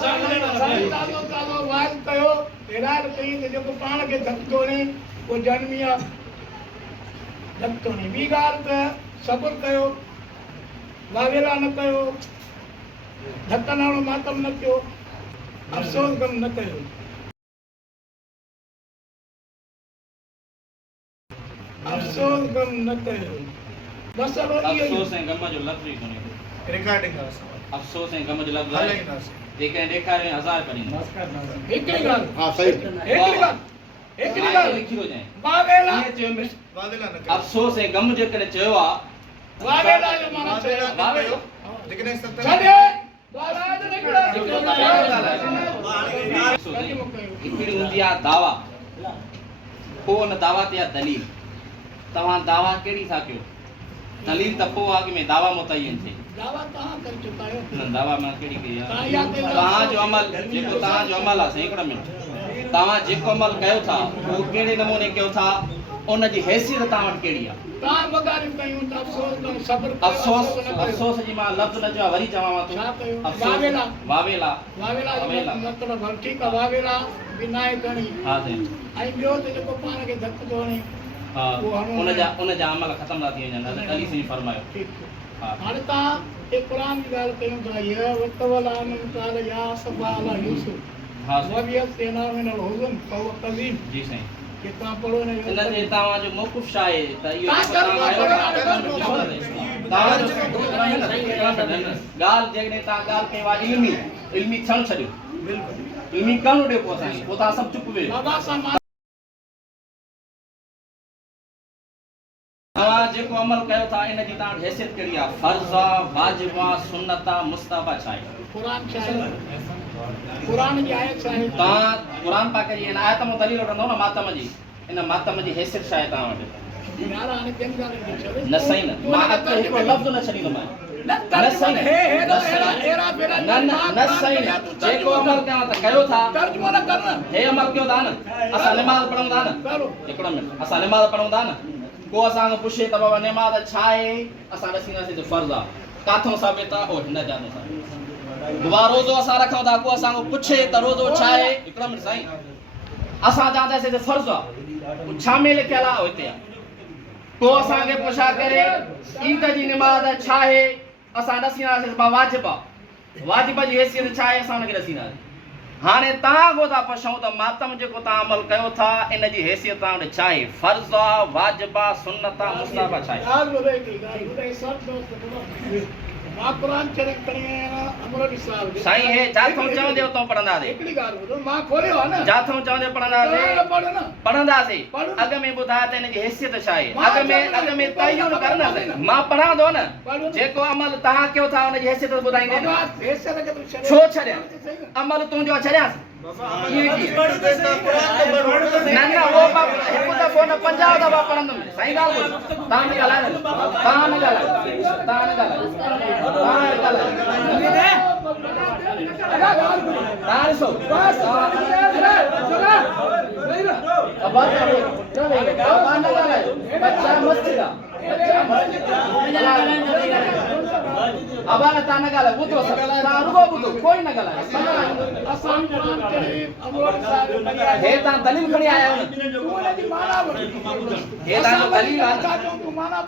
साईं तालो वाज कयो हिदायत कई त जेको पाण खे धकतो ने वो जन्मिया धकतो ने ॿी ॻाल्हि त सब्र कयो वावेला न कयो धकनि वारो मातम न कयो अफ़सोस गम न कयो अफ़सोस गम न कयो मसलो इहो अफ़सोस ऐं गम जो लफ़्ज़ ई कोन्हे रिकॉर्डिंग अफ़सोस ऐं गम जो लफ़्ज़ आहे जेके ॾेखारे 1000 पढ़ींदा हिकिड़ी ॻाल्हि हां सही हिकिड़ी ॻाल्हि लिखी थो जाए वावेला अफ़सोस ऐं गम जेकॾहिं चयो आहे वावेला जो माना चयो वावेला जेकॾहिं सत छॾे वावेला जो हिकिड़ी हूंदी आहे दावा पोइ उन दावा ते आहे दलील तव्हां दावा कहिड़ी था कयो दलील त पोइ अॻु में दावा मुतयन थिए दावा तव्हां करे चुका आहियो न दावा मां कहिड़ी कई आहे तव्हां तव्हांजो अमल जेको तव्हांजो अमल आहे हिकिड़ो मिंट तव्हां जेको अमल कयो था उहो कहिड़े नमूने कयो था उनजी हैसियत तव्हां वटि कहिड़ी आहे तव्हां बगारियूं कयूं त अफ़सोस कयो सब्र कयो अफ़सोस अफ़सोस जी मां लफ़्ज़ न चयो वरी चवां थो छा कयो अफ़सोस वावेला वावेला वावेला जो मतिलबु हल ठीकु आहे वावेला बिनाए करणी हा साईं ऐं ॿियो त जेको पाण खे धक थो हणे हा उनजा अमल ख़तम था थी वञनि अली साईं फरमायो ठीकु हा हाणे तव्हां हे क़ुर जी ॻाल्हि कयूं था या वतवला मन काल या सबाला यूसुफ हा वबियत सेना में न हुज़न फव कज़ीम जी साईं कि तव्हां पढ़ो न इन ते तव्हांजो मौक़ुफ़ छा आहे त इहो ॻाल्हि जेकॾहिं तव्हां ॻाल्हि कयो आहे इल्मी थियणु छॾियो इल्मी करणु ॾियो पोइ असांखे पोइ तव्हां सभु चुप वेहो बाबा सां तव्हां जेको अमल कयो था इन जी तव्हां हैसियत कहिड़ी आहे फर्ज़ आहे वाजिब आहे सुन्नत आहे मुस्तहब छा आहे क़ुरान छा आहे क़ुरान जी आयत छा आहे तव्हां क़ुरान पाक जी इन आयत में दलील वठंदव न मातम जी इन मातम जी हैसियत छा आहे तव्हां वटि यार हाणे केम ॻाल्हि थी छॾे न सही न मां अॻिते हिकिड़ो लफ़्ज़ न छॾींदोमांइ न सही न सही जेको अमल कयो था कयो था तर्जुमो न कर न हे अमल कयो था न असां नमाज़ पढ़ूं था न करो हिकिड़ो मिंट असां नमाज़ पढ़ूं था न को असांखे पुछे त बाबा नमाज़ छा आहे असां ॾसींदासीं त फर्ज़ आहे काथों साबित आहे ओ हिन जानो साबित दुआ रोज़ो असां रखूं था को असांखे पुछे त रोज़ो छा आहे हिकिड़ो मिंट साईं असां चवंदासीं त फर्ज़ आहे छा में लिखियल आहे हिते आहे को असांखे पुछा करे ईद जी नमाज़ छा आहे असां ॾसींदासीं त वाजिब आहे वाजिब जी हैसियत छा आहे असां हुनखे ॾसींदासीं हाणे तव्हां को था पुछूं त मातम जेको तव्हां अमल कयो था इन जी हैसियत तव्हां वटि छा आहे फर्ज़ आहे वाजिब आहे सुन्नत आहे मुस्तहब छा आहे ॻाल्हि ॿुधो हिकिड़ी ॻाल्हि ॿुधो सब दोस्त ॿुधो मां क़ुरान चेक खणी आहियां अमरोली साहिब साईं हे जाथों चवंदे उतो पढ़ंदासीं हिकिड़ी ॻाल्हि ॿुधो मां खोलियो आहे न जाथों चवंदे पढ़ंदासीं पढ़ो न पढ़ंदासीं पढ़ो। अॻ में ॿुधायो त इन जी हैसियत छा आहे मां अॻ में चवंदो तय्युन पढ़ो करंदासीं न। मां पढ़ां थो न पढ़ो न। जेको अमल तव्हां कयो था उन जी हैसियत ॿुधाईंदे न हैसियत खे तूं छॾे छो छॾियां अमल तुंहिंजो छॾियांसि न न वो हिकु दफ़ो न 50 दफ़ा पढ़ंदुमि साईं ॻाल्हि ॿुध तव्हां न ॻाल्हायो तव्हां न ॻाल्हायो तव्हां न ॻाल्हायो तव्हां ॾिसो बच्चा मस्त अब न तव्हां न ॻाल्हायो ॿुधो तव्हां रुगो ॿुधो कोई न ॻाल्हायो असां क़ुरान करीम अमरोली साहिब हे तव्हां दलील खणी आया आहियो न तूं हुनजी माना वठ हे तव्हांजो दलील आहे न तूं माना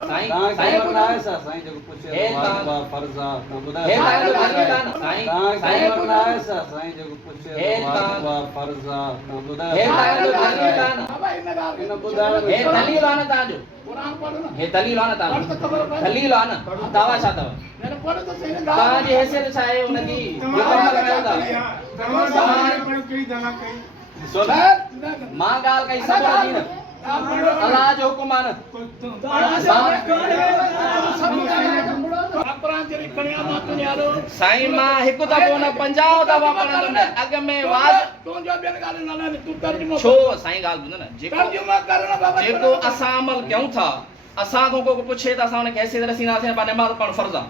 साईं साईं साईं वरना है सा साईं जो पूछे हे वाजिब फर्ज आ तो बुधा हे तव्हांजो दलील आहे न साईं साईं वरना है सा साईं जो पूछे हे वाजिब फर्ज आ तो बुधा हे तव्हांजो दलील आहे न बाबा हिन ॻाल्हि इन ॿुधाइण हे दलील आहे न तव्हांजो क़ुरान पढ़ो न हे दलील आहे न पढ़ त तव्हांजो ख़बर पए दलील आहे न दावा छा अथव न पढ़ त सही न तव्हांजी हैसियत छा आहे हुनजी जेको अमल कयो था सुन मां ॻाल्हि कई सब्र जी न अल्लाह जो हुकुम आहे न साईं मां हिकु दफ़ो न 50 दफ़ा पढ़ंदुमि अॻ में वाज़ छो साईं ॻाल्हि ॿुध न जेको असां अमल कयूं था असां को पुछे त असां हुनखे हैसियत ॾसींदासीं नमाज़ पढ़णु फर्ज़ आहे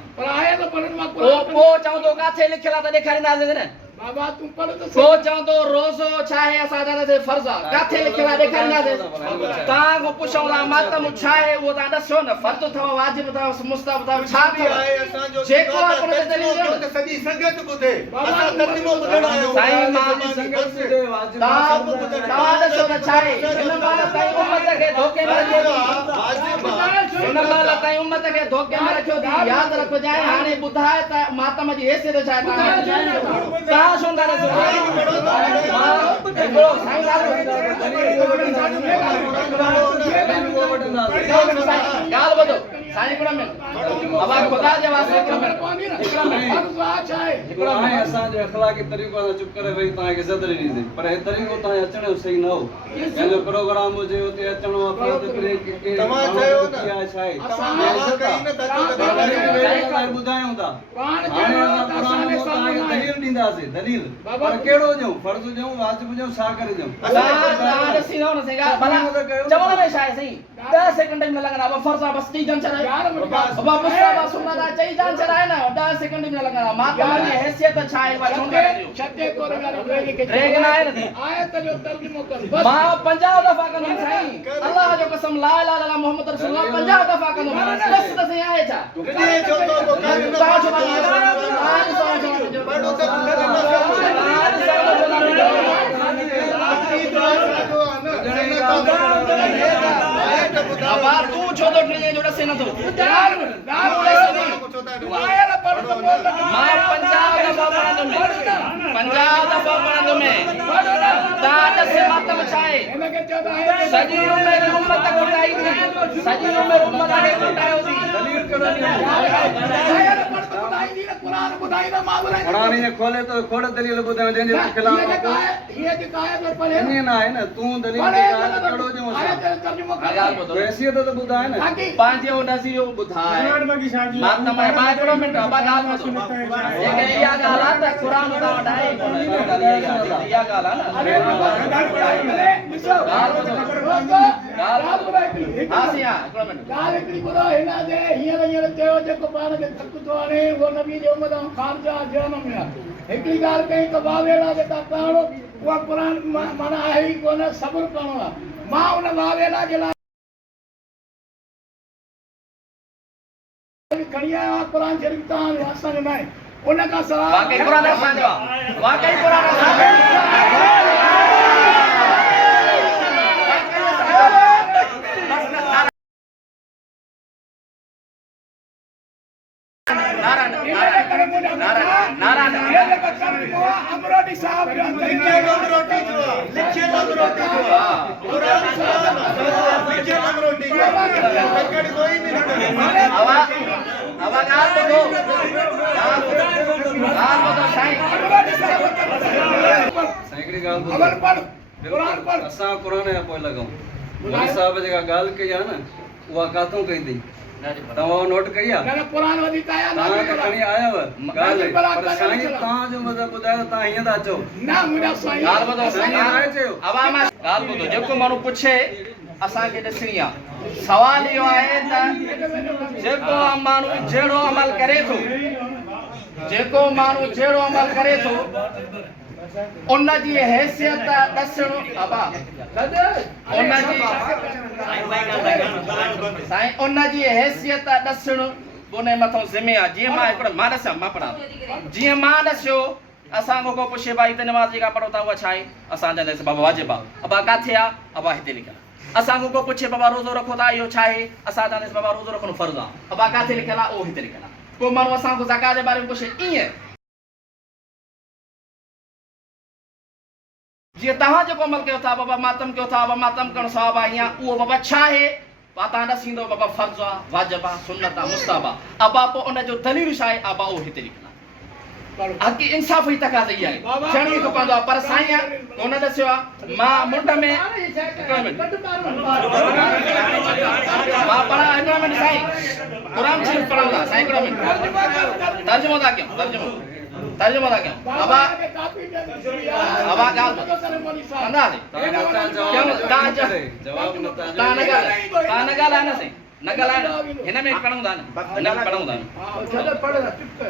पोइ चवंदो किथे लिखियल आहे त ॾेखारींदासीं न बाबा तू पढ़ तो को चवंदो रोज़ो छा आहे असां जाने से फर्ज़ आहे काथे लिखियल आहे ॾेखारींदासीं तव्हां खां पुछूं था मातम छा आहे उहो तव्हां ॾसो न फर्ज़ अथव वाजिब अथव मुस्तहब अथव छा अथव जेको आहे पर ते दलील ॾियो न सॼी संगत ॿुधे असां तर्जुमो ॿुधण आयो साईं मां तव्हां ॾसो न छा आहे हिन महिल ताईं उम्मत खे धोखे में रखियो थी हिन महिल ताईं उम्मत खे धोखे में रखियो थी यादि रखिजांइ हाणे ॿुधाए त मातम जी हैसियत छा आहे तव्हां छो था ॾसो हिकिड़ो साईं ॻाल्हि ॿुधो साईं हिकिड़ो मिनट बाबा ख़ुदा जे वास्ते हिकिड़ो मिनट हिकिड़ो हाणे असांजो अख़लाक़ी तरीक़ो आहे चुप करे वेही तव्हांखे इज़त ॾिनीसीं पर हे तरीक़ो तव्हां अचण जो सही न हो पंहिंजो प्रोग्राम हुजे हुते अचणो आहे फर्द ब्रेक तव्हां चयो न छा आहे ॿुधायूं था हाणे असां पुराणो तव्हांखे दलील ॾींदासीं दलील पर कहिड़ो ॾियूं फर्ज़ ॾियूं वाजिब ॾियूं छा करे ॾियूं तव्हां ॾिसी न साईं भला चवण में छा आहे साईं 10 सेकंड में लॻंदा अब फर्ज़ आहे बस चई जान छॾाए अब मुस्तहब सुन्नत आहे चई जान छॾाए न 10 सेकंड में लॻंदा मां तव्हांजी हैसियत छा आहे उहा छो करे ॾियो छते को रेग न आहे न आयत जो तर्जुमो कर मां 50 दफ़ा कंदुमि साईं अल्लाह जो कसम ला इलाहा इल्लल्लाह मोहम्मद रसूलुल्लाह 50 दफ़ा कंदुमि बस त साईं आहे छा बाबा तू छो तो ट्रेन जो ॾसे नथो मां 50 दफ़ा पढ़ंदुमि तव्हां ॾसे मातम छा आहे सॼी उमिरि उम्मत कुटाई थी सॼी उमिरि उम्मत खे कुटायो थी पुराणी ने खोले तो खोड़ दलील ॿुधायो जंहिंजे खिलाफ़ ईअं न आहे न तूं दलील कहिड़ो ॾियूं हैसियत त ॿुधाए न पंहिंजो नज़रियो ॿुधाए मातम मां हिकिड़ो मिंट बाबा ॻाल्हि ॿुधो जेके इहा ॻाल्हि आहे त क़ुर तव्हां वटि आहे इहा ॻाल्हि आहे न हा सिया हिकिड़ो मिंट ॻाल्हि हिकिड़ी ॿुधो हिन जे हींअर चयो जेको पाण खे थक थो हाणे उहो नबी जे उम्मत ऐं ख़ारजा जहन में आहे हिकिड़ी ॻाल्हि कई त वावेला जेका करणो उहा क़ुर माना आहे ई कोन सब्र करणो आहे मां उन वावेला जे लाइ खणी आयो आहियां क़ुर शरीफ़ तव्हां असांजो न आहे उन खां सवाइ वाकई क़ुर असांजो आहे वाकई क़ुर असांजो अमरोटी साहब असां क़ुर जा पोइ लॻूं मौलवी साहिब जेका ॻाल्हि कई आहे न उहा काथों कई अथई तव्हां नोट कई आहे तव्हां खणी आयव ॻाल्हि पर साईं तव्हांजो मतिलबु ॿुधायो तव्हां हीअं था चओ ॻाल्हि ॿुधो साईं हाणे चयो ॻाल्हि ॿुधो जेको माण्हू पुछे असांखे ॾिसणी आहे सवाल इहो आहे त जेको माण्हू जहिड़ो अमल करे थो जेको माण्हू जहिड़ो अमल करे थो उन जी हैसियत ॾसणु साईं उन जी हैसियत ॾसणु उन मथां ज़िमे आहे जीअं मां हिकिड़ो मां ॾसां मां पढ़ां जीअं मां ॾसियो असां को पुछे भाई त नमाज़ जेका पढ़ो था उहा छा आहे असां चवंदासीं बाबा वाजिब आहे अबा किथे आहे अबा हिते लिखियलु आहे असां को पुछे बाबा रोज़ो रखो था इहो छा आहे असां चवंदासीं बाबा रोज़ो रखणु फर्ज़ आहे अबा किथे लिखियलु आहे उहो हिते लिखियलु आहे को माण्हू असां को ज़कात जे बारे में पुछे ईअं जीअं तव्हां जेको अमल कयो था बाबा मातम कयो था बाबा मातम करणु सवाबु आहे हीअं उहो बाबा छा आहे तव्हां ॾसींदो बाबा फर्ज़ आहे वाजिब आहे सुन्नत आहे मुस्तहब आहे अबा पोइ उनजो दलील छा आहे अबा उहो हिते लिखियलु आहे हक़ी इंसाफ़ ई तक़ाज़ा इहा आहे थियणी थो पवंदो आहे पर साईं कोन ॾसियो आहे मां मुंड में हिकिड़ो मिंट मां पढ़ां हिकिड़ो मिंट साईं क़ुर शरीफ़ पढ़ंदा साईं हिकिड़ो मिंट तर्जुमो था कयूं तर्जुमो था कयूं अबा ॻाल्हि कंदासीं तव्हां न ॻाल्हायो न साईं न ॻाल्हायो हिन में पढ़ूं था न हिन में पढ़ूं था न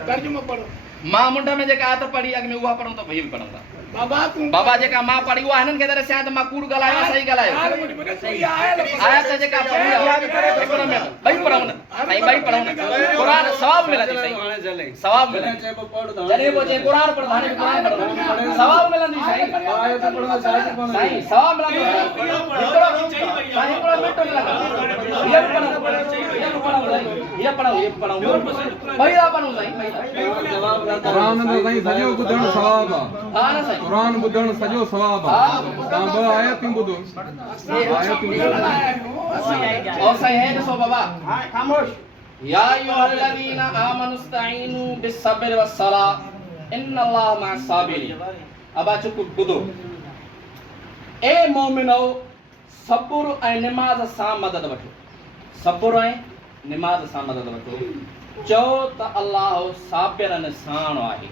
तर्जुमो पढ़ो मां मुंड में जेका आयत पढ़ी अॻ में उहा पढ़ूं त भई बि पढ़ूं था बाबा तूं बाबा जेका मां पढ़ी उहा हिननि खे त रसिया त मां कूड़ ॻाल्हायो सही ॻाल्हायो आयत जेका पढ़ी आहे हिकिड़ो में ॿई पढ़ूं न साईं ॿई पढ़ूं न क़ुरान सवाब मिलंदी साईं सवाब मिलंदी जॾहिं पोइ चई क़ुरान पढ़ो हाणे क़ुरान पढ़ो सवाब मिलंदी साईं साईं सवाब मिलंदी हिकिड़ो साईं हिकिड़ो मिंटो न लॻा ये पढ़ो ॿई था पढ़ूं साईं ॿई क़ुरान में साईं सॼो ॿुधण सवाब आहे हा न साईं क़ुरान ॿुधण सॼो सवाब आहे तव्हां ॿ आयतूं ॿुधो और साईं है ॾिसो बाबा खामोश या अय्युहल्लज़ीना आमनु इस्तईनु बिस्सब्रि वस्सलाह इन्नल्लाह मअस साबिरीन अबा चुप ॿुधो ए मोमिनो सब्र ऐं निमाज़ सां मदद वठो सब्र ऐं निमाज़ सां मदद वठो चओ त अल्लाह साबिरनि साण आहे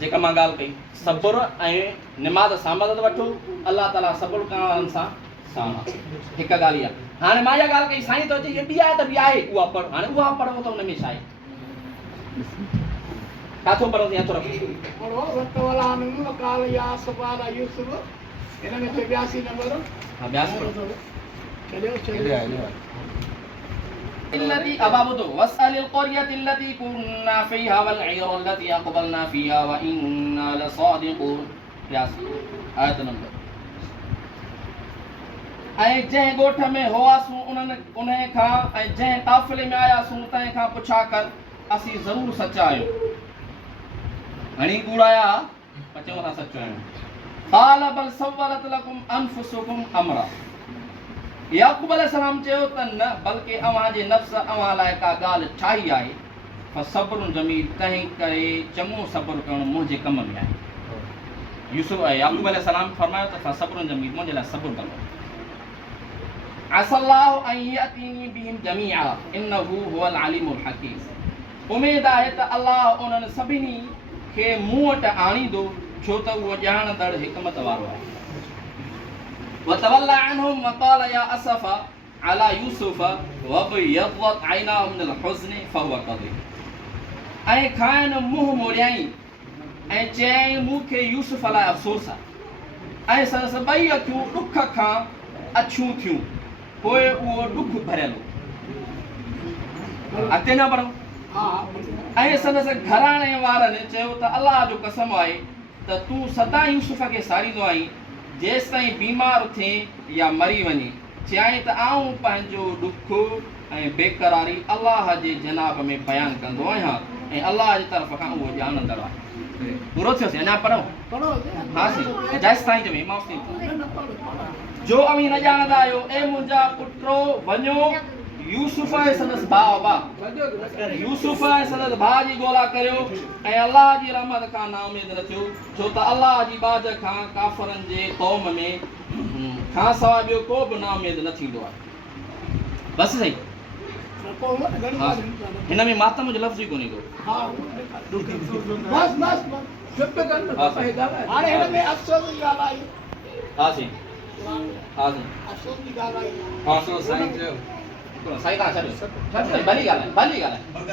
जेका मां ॻाल्हि कई सब्र ऐं निमाज़ सां मदद वठो अल्लाह ताला सब्र करण सां साण आहे हिकु ॻाल्हि आहे हाणे मां इहा ॻाल्हि कई साईं तो चई ॿी आहे त ॿी आहे उहा पढ़ हाणे उहा पढ़ो त हुन में छा आहे काथो पढ़ो थी हथो रखो पढ़ो वक्त वाला नून काल या सवाल यूसुफ इन में 82 नंबर हा ब्यास पढ़ो चलियो الذي أبابدو واسأل القرية التي كنا فيها والعير التي أقبلنا فيها وإنا لصادقون ब्यास आयत नंबर ऐं जंहिं ॻोठ में हुआसूं उन खां ऐं जंहिं काफ़िले में आयासूं तंहिं खां पुछा कर असीं ज़रूरु सचा आहियूं हणी कूड़ाया चऊं असां सचो आहियूं قال بل سولت لكم أنفسكم أمرا याकूब अलैहिस्सलाम चयो त न बल्कि अव्हां जे नफ़्स अव्हां लाइ का ॻाल्हि ठाही आहे फसब्रुन जमील तंहिं करे चङो सब्र करणु मुंहिंजे कम में आहे यूसुफ याकूब अलैहिस्सलाम फरमायो त फसब्रुन जमील मुंहिंजे लाइ सब्र करणु असल्लाहु अन यअतीनी बिहिम जमीआ इन्नहु हुवल अलीमुल हकीम उमेद आहे त अल्लाह उन्हनि सभिनी खे मूं वटि आणींदो छो त उहो ॼाणंदड़ हिकमत वारो आहे وتولى عنهم وقال يا أسفا على يوسف وابيضت عيناه من الحزن فهو كظيم ऐं खाइनि मुंहुं मोड़ियाई ऐं चयईं मूंखे यूसुफ लाइ अफ़सोस आहे ऐं संदसि ॿई अखियूं ॾुख खां अछियूं थियूं पोइ उहो ॾुख भरियल हो अॻिते न पढ़ो ऐं संदसि घराणे वारनि चयो त अलाह जो कसम आहे त तूं सदा यूसुफ खे सारींदो आहीं जेसि ताईं बीमार थिए या मरी वञे चयाईं त आऊं पंहिंजो ॾुख ऐं बेक़रारी अलाह जे जनाब में बयानु कंदो आहियां ऐं अलाह जी तरफ़ खां उहो ॼाणंदड़ आहे पूरो थियोसीं अञा पढ़ो हा सी जेसि ताईं चवे माफ़ी जो अवी न ॼाणंदा आहियो ए मुंहिंजा पुटो वञो यूसुफ ऐं संदसि भाउ यूसुफ ऐं संदसि भाउ जी ॻोल्हा करियो ऐं अलाह जी रहमत खां नाउमीद न थियो छो त अलाह जी बाज खां काफ़रनि जे क़ौम में खां सवाइ ॿियो को बि नाउमीद न थींदो आहे बसि सही हिन में मातम जो लफ़्ज़ ई कोन्हे को हाणे हिन में अफ़सोस जी ॻाल्हि आई हा सी अफ़सोस जी ॻाल्हि आई अफ़सोस साईं चयो साईं खां छॾियो भली ॻाल्हि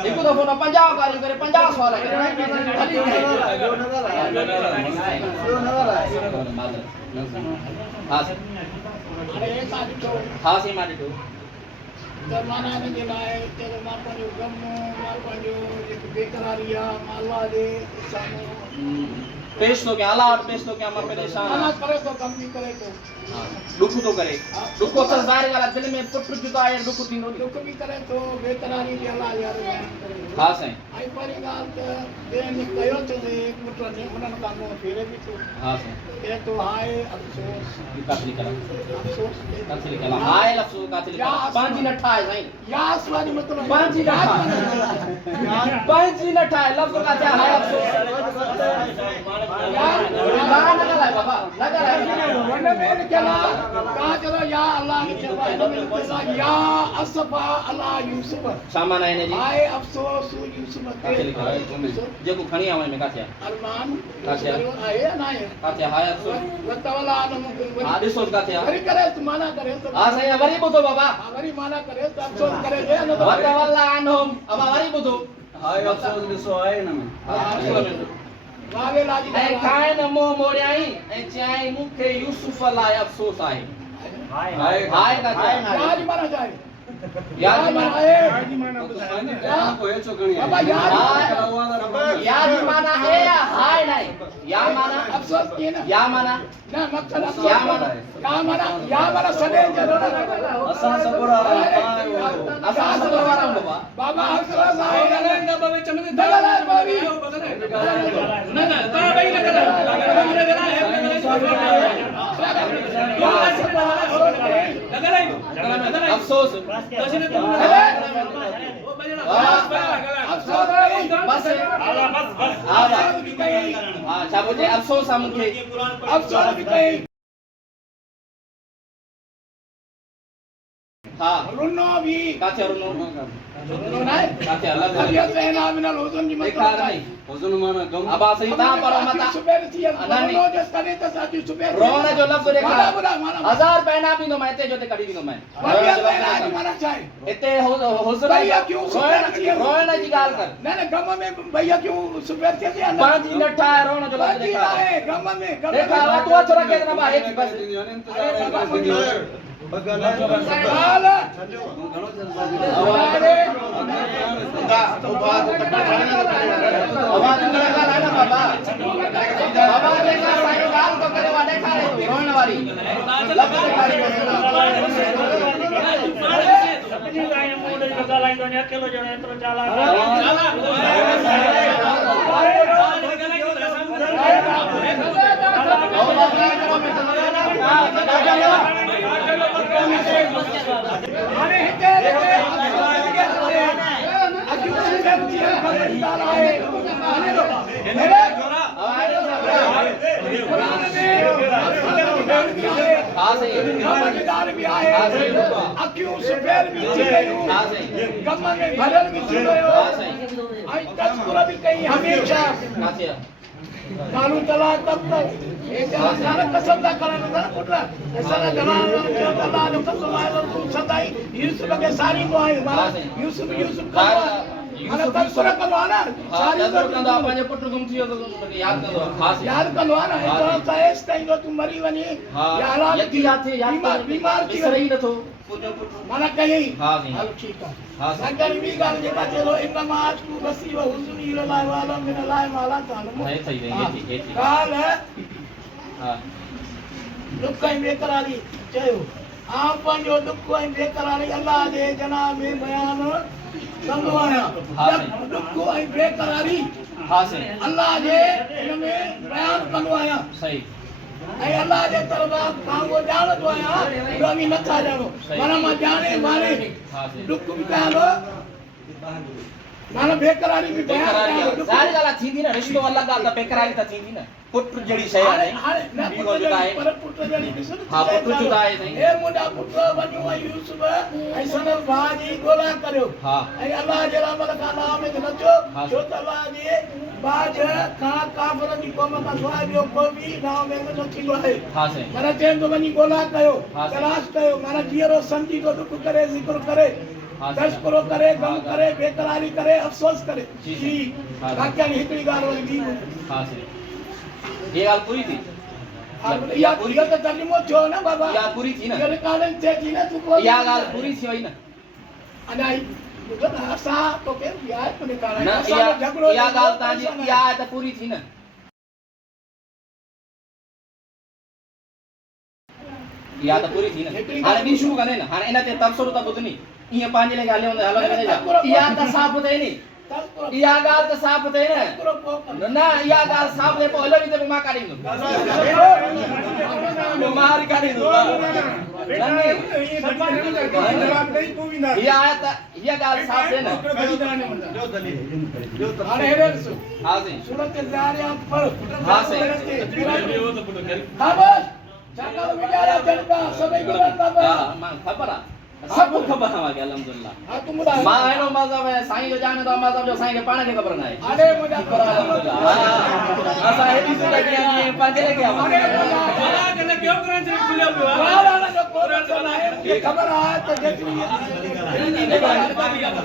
हिकु दफ़ो न 50 ॻाल्हियूं करे 50 सुवाल करे हा सी मां ॾिठो माना हिन जे लाइ मां पंहिंजो ग़म मां पंहिंजो जेको बेक़रारी आहे मां अलाह जे साम्हूं पेश तो क्या अल्लाह पेश तो क्या मैं परेशान अल्लाह करे तो कम नहीं करे तो दुख तो करे दुख को संसार वाला दिल में पुट जुदा है दुख थींदो दुख भी करे तो बेकरारी भी अल्लाह यार हां साईं आई परी गाल त बेन कयो तो एक पुट ने उन्हनि का नो फेरे भी तो हां साईं ये तो हाय अफसोस कातली कला अफसोस कातली कला हाय लफ्ज़ कातली कला पांची नठा है साईं यास वाली मतलब पांची नठा है लफ्ज़ का क्या हाय अफसोस यार ना लगाए बाबा लगाए वन में चला कहा चलो या अल्लाह के चला या असफा अल्लाह यूसुफ सामान है ने जी हाय अफसोस यूसुफ के जे को खणी आवे में का छे अरमान का छे आए ना है का छे हाय अफसोस वतवला न हां दिसो का छे वरी करे तो माना करे तो हां सही वरी बुधो बाबा वरी माना करे तो अफसोस करे जे न वतवला अनहुम अब वरी बुधो हाय अफ़सोस ॾिसो आहे न में वावेला जी ऐं खाए न मोह मोड़ियाई ऐं चयाई मूंखे यूसुफ लाइ अफ़सोस आहे हाय का याद माना जाए याद माना माना है को हेचो खणी बाबा याद याद माना है या हाय नहीं या माना अफसोस किए ना या माना ना मकसद अफसोस या माना या माना सदे जरूर असां सबुरा असां सब वारा बाबा बाबा अफसोस आहे न बाबे चमने दलाल बाबी न न ता भाई न कर हमरे वेला है अफसोस तसने तुम अफसोस बस हां छा बोले अफसोस है मुझे अफसोस भी कहीं हां रुनो भी काथे रुनो रुनो ना काथे अलग तबियत है ना बिना लोजन की देखा नहीं हुजूर माना गम अब आ सही ता पर मता सुबह थी अनानी। रुनो जो करे तो साथी सुबह रोण जो लफ्ज देखा माना बुरा माना 1000 पैना भी नो मैं ते जो ते कड़ी भी नो मैं बढ़िया लेना माना चाहे इते हुजूर भैया क्यों सुबह थी रोण जी गाल कर ना ना गम में भैया क्यों सुबह थी ना पांच नठा रोण जो लफ्ज देखा है गम में देखा तू अछरा के ना बा एक बस हाल हमारे आवाज न लगा ना बाबा बाबा देखा साईं गाल को करे वाले खा रहे रोण वाली लफ्ज अपनी लाइन मोड़ लगा लाइन तो अकेलो जणो एतरो चाला अरे हिते हां सही समझदार भी आए अक्यूं सुबेर भी थी गयूं हां सही गम में भरल भी थी गयो हां सही आई तस्कुर भी कई हमेशा काथे कानून तला तब तक ये सारा कसम दा करन ना पुत्र ऐसा ना जवान अल्लाह ने कसम आए तो सदाई यूसुफ के सारी को आए मारा यूसुफ का माना तस्कुर करवाना सारी जरूर कंदो अपन पुट गुम थियो तो याद कंदो खास यार करवाना है तो साइस ताई तो तू मरी वनी यार यकी याद थे याद बीमार थी बिसरई न थो माना कहीं हां जी हां ठीक है हां संकर भी गाल जे का चलो इनमा आज तू बसी व हुस्न इला वाला मिन लाए माला तालम है सही है ये थी काल हां दुख ऐं बेकरारी चयो आप पंहिंजो दुख ऐं बेकरारी अल्लाह जे जनाब में बयान कंदो आहियां दुख ऐं बेकरारी हां सही अल्लाह जे इन में बयान कंदो आहियां सही ऐं अल्लाह जे तरफ़ां खां उहो ॼाणंदो आहियां ॿियो बि नथा ॼाणो माना मां ॼाणे माने हां सही दुख बि कयां थो माना बेकरारी बि बयान कयां थो सारी ॻाल्हि थींदी न रिश्तो अलॻि ॻाल्हि त बेकरारी त थींदी न पुट जहिड़ी शइ आहे हाणे न पुट जहिड़ी पर पुट जहिड़ी ॾिसो न हा पुट जुदा आहे साईं हे मुंहिंजा पुट वञो ऐं यूसुफ ऐं संदसि भाउ जी ॻोल्हा करियो हा ऐं अलाह जे रहमत खां नाम में नचो हा। छो त अलाह जे बाज खां काफ़िरनि जी क़ौम खां सवाइ ॿियो कोई बि नाम में न थींदो आहे हां सही माना चवनि थो वञी ॻोल्हा कयो हा। तलाश कयो माना जीअरो सम्झी थो दुख करे ज़िक्र करे हा। तस्कुरो करे गम करे बेकरारी करे अफ़सोस करे जी। जी हा। बाक़ी हिकिड़ी ॻाल्हि वरी ॿी हां सही ये ॻाल्हि पूरी थी इहा त तर्जुमो थियो न बाबा इहा पूरी थी न इहा रिकॉर्डिंग थिए थी न तूं इहा ॻाल्हि पूरी थी वई न अञा ॿुधो न असां तोखे रिआयत थो निकारायूं न असांजो इहा झगड़ो इहा ॻाल्हि तव्हांजी इहा आहे त पूरी थी न इहा त पूरी थी न हाणे ॿी शुरू कंदे न हाणे इन ते तबसरो त ॿुधनी ईअं पंहिंजे लाइ ॻाल्हियूं हलंदे इहा त साफ़ थिए नी इहा ॻाल्हि त साफ़ थिए न न इहा ॻाल्हि साफ़ थिए पोइ हलो बि त पोइ मां काढींदुमि मार काढींदुमि इहा आहे त इहा ॻाल्हि साफ़ थिए न हाणे हेॾे ॾिसो हा साईं सूरत ज़ारिया पढ़ हा साईं हा बस छाकाणि वीचारा जनता सभई गुरनि बाबा हा मां ख़बर आहे सब खबर हमारे अल्हम्दुलिल्लाह हाँ तुम बुधायो मां एनो मज़हब है साईं जो जाने तो मज़हब जो साईं के पाण के खबर ना है अरे मुझे असा हेडी से लगी आनी पंजे लेके आवा ये खबर है तो जेतरी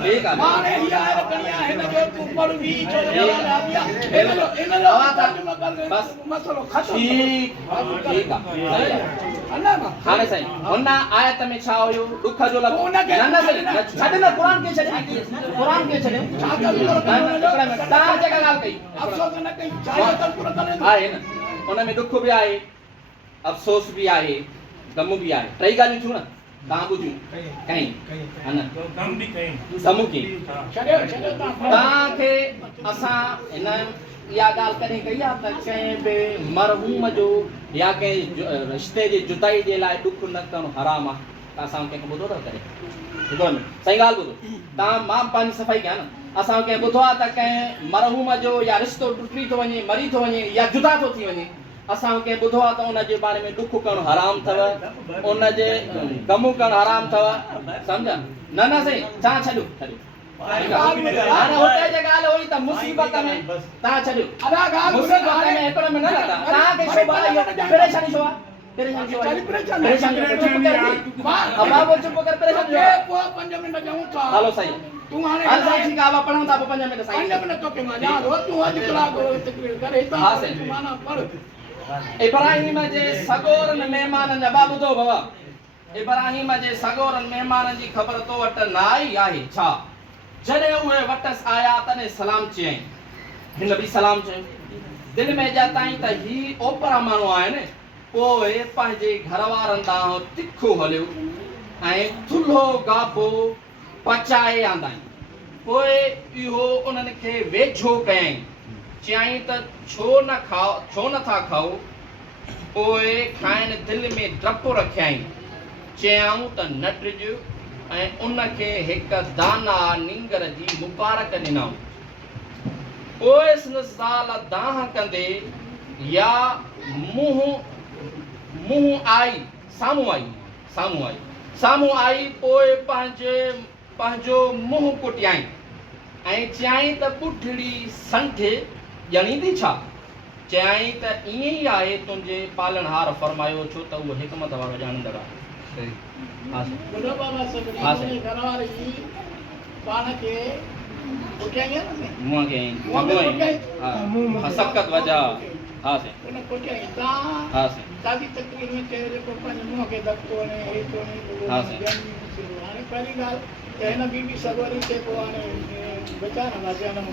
ठीक है माने ये है कनिया है ना जो ऊपर भी चलो आ गया इन लो बस मसलो खत्म ठीक है अल्लाह मा हाणे साईं हुन आयत में छा हुयो दुख जो लॻो न छॾ न क़ुरान खे छॾ क़ुरान खे छॾ तव्हां जेका ॻाल्हि कई अफ़सोस न कई चाहे तो पूरा करे आहे न उन में दुख बि आहे अफ़सोस बि आहे गम बि आहे टई ॻाल्हियूं थियूं न तव्हां ॿुधियूं कई हा न गम की छॾियो छॾियो तव्हांखे असां हिन इहा ॻाल्हि कॾहिं कई आहे त कंहिं बि मरहूम जो या कंहिं रिश्ते जी जुदाई जे लाइ ॾुख न करणु हराम आहे त असां कंहिंखे ॿुधो अथव करे ॿुधो न सही ॻाल्हि ॿुधो तव्हां मां पंहिंजी सफ़ाई कयां न असां कंहिं ॿुधो आहे त कंहिं मरहूम जो या रिश्तो टुटी थो वञे मरी थो वञे या जुदा थो थी वञे असां कंहिं ॿुधो आहे त उन जे बारे में ॾुख करणु हराम अथव उन जे गम करणु हराम अथव सम्झा न न साईं छा छॾियो छॾियो हाणे हुते जे ॻाल्हि हुई त मुसीबत में तव्हां छॾियो अदा ॻाल्हि मुसीबत में हिकिड़ो में न लॻा तव्हांखे छो परेशानी छो आहे बाबो चुप कर परेशान ये को 5 मिनट जाऊं था हलो साईं तू हाने हल साईं ठीक आहे पढ़ूं था 5 मिनट साईं 5 मिनट तो के मा जा रो तू अज कलाक तकरीर करे त हाँ साईं। माना पढ़ इब्राहिम जे सगोरन मेहमाननि जा बाबू तो बाबा इब्राहिम जे सगोरन मेहमाननि जी ख़बर तो वट न आई आहे छा जॾहिं उहे वटस आया तॾहिं सलाम चयईं हिन बि सलाम चयो दिलि में ॼाताईं त ही ओपरा माण्हू आहिनि पोइ पंहिंजे घर वारनि ॾांहुं तिखो हलियो ऐं थुल्हो गाबो पचाए आंदाईं पोइ इहो उन्हनि खे वेझो कयईं चयईं त छो नथा खाओ पोइ खाइण दिलि में डपु रखियईं चयऊं त न टिज ऐं उनखे हिकु दाना नींगर जी मुबारक ॾिनऊं पोइ ज़ाल दाह कंदे या मुंहुं आई साम्हूं आई पोइ पंहिंजो मुंहुं कुटियाईं ऐं चयईं त पुठड़ी संठ ॼणींदी छा चयईं त ईअं ई आहे तुंहिंजे पालनहार फरमायो छो त उहो हिकमत वारो ॼाणंदड़ आहे बुढ़ो बाबा से हाँ साईं। घर वाले ही पाण के कुटियाई न मुंहं खे हा सख़्त वजह हा साईं उन कुटियाई ता हा साईं दादी तकरीर में चयो जेको पंहिंजे मुंहं खे धक्को ने हे तो ने हाँ साईं। हाणे पहिरीं ॻाल्हि त हिन बीबी सगोरी खे पोइ हाणे बचा न बचा न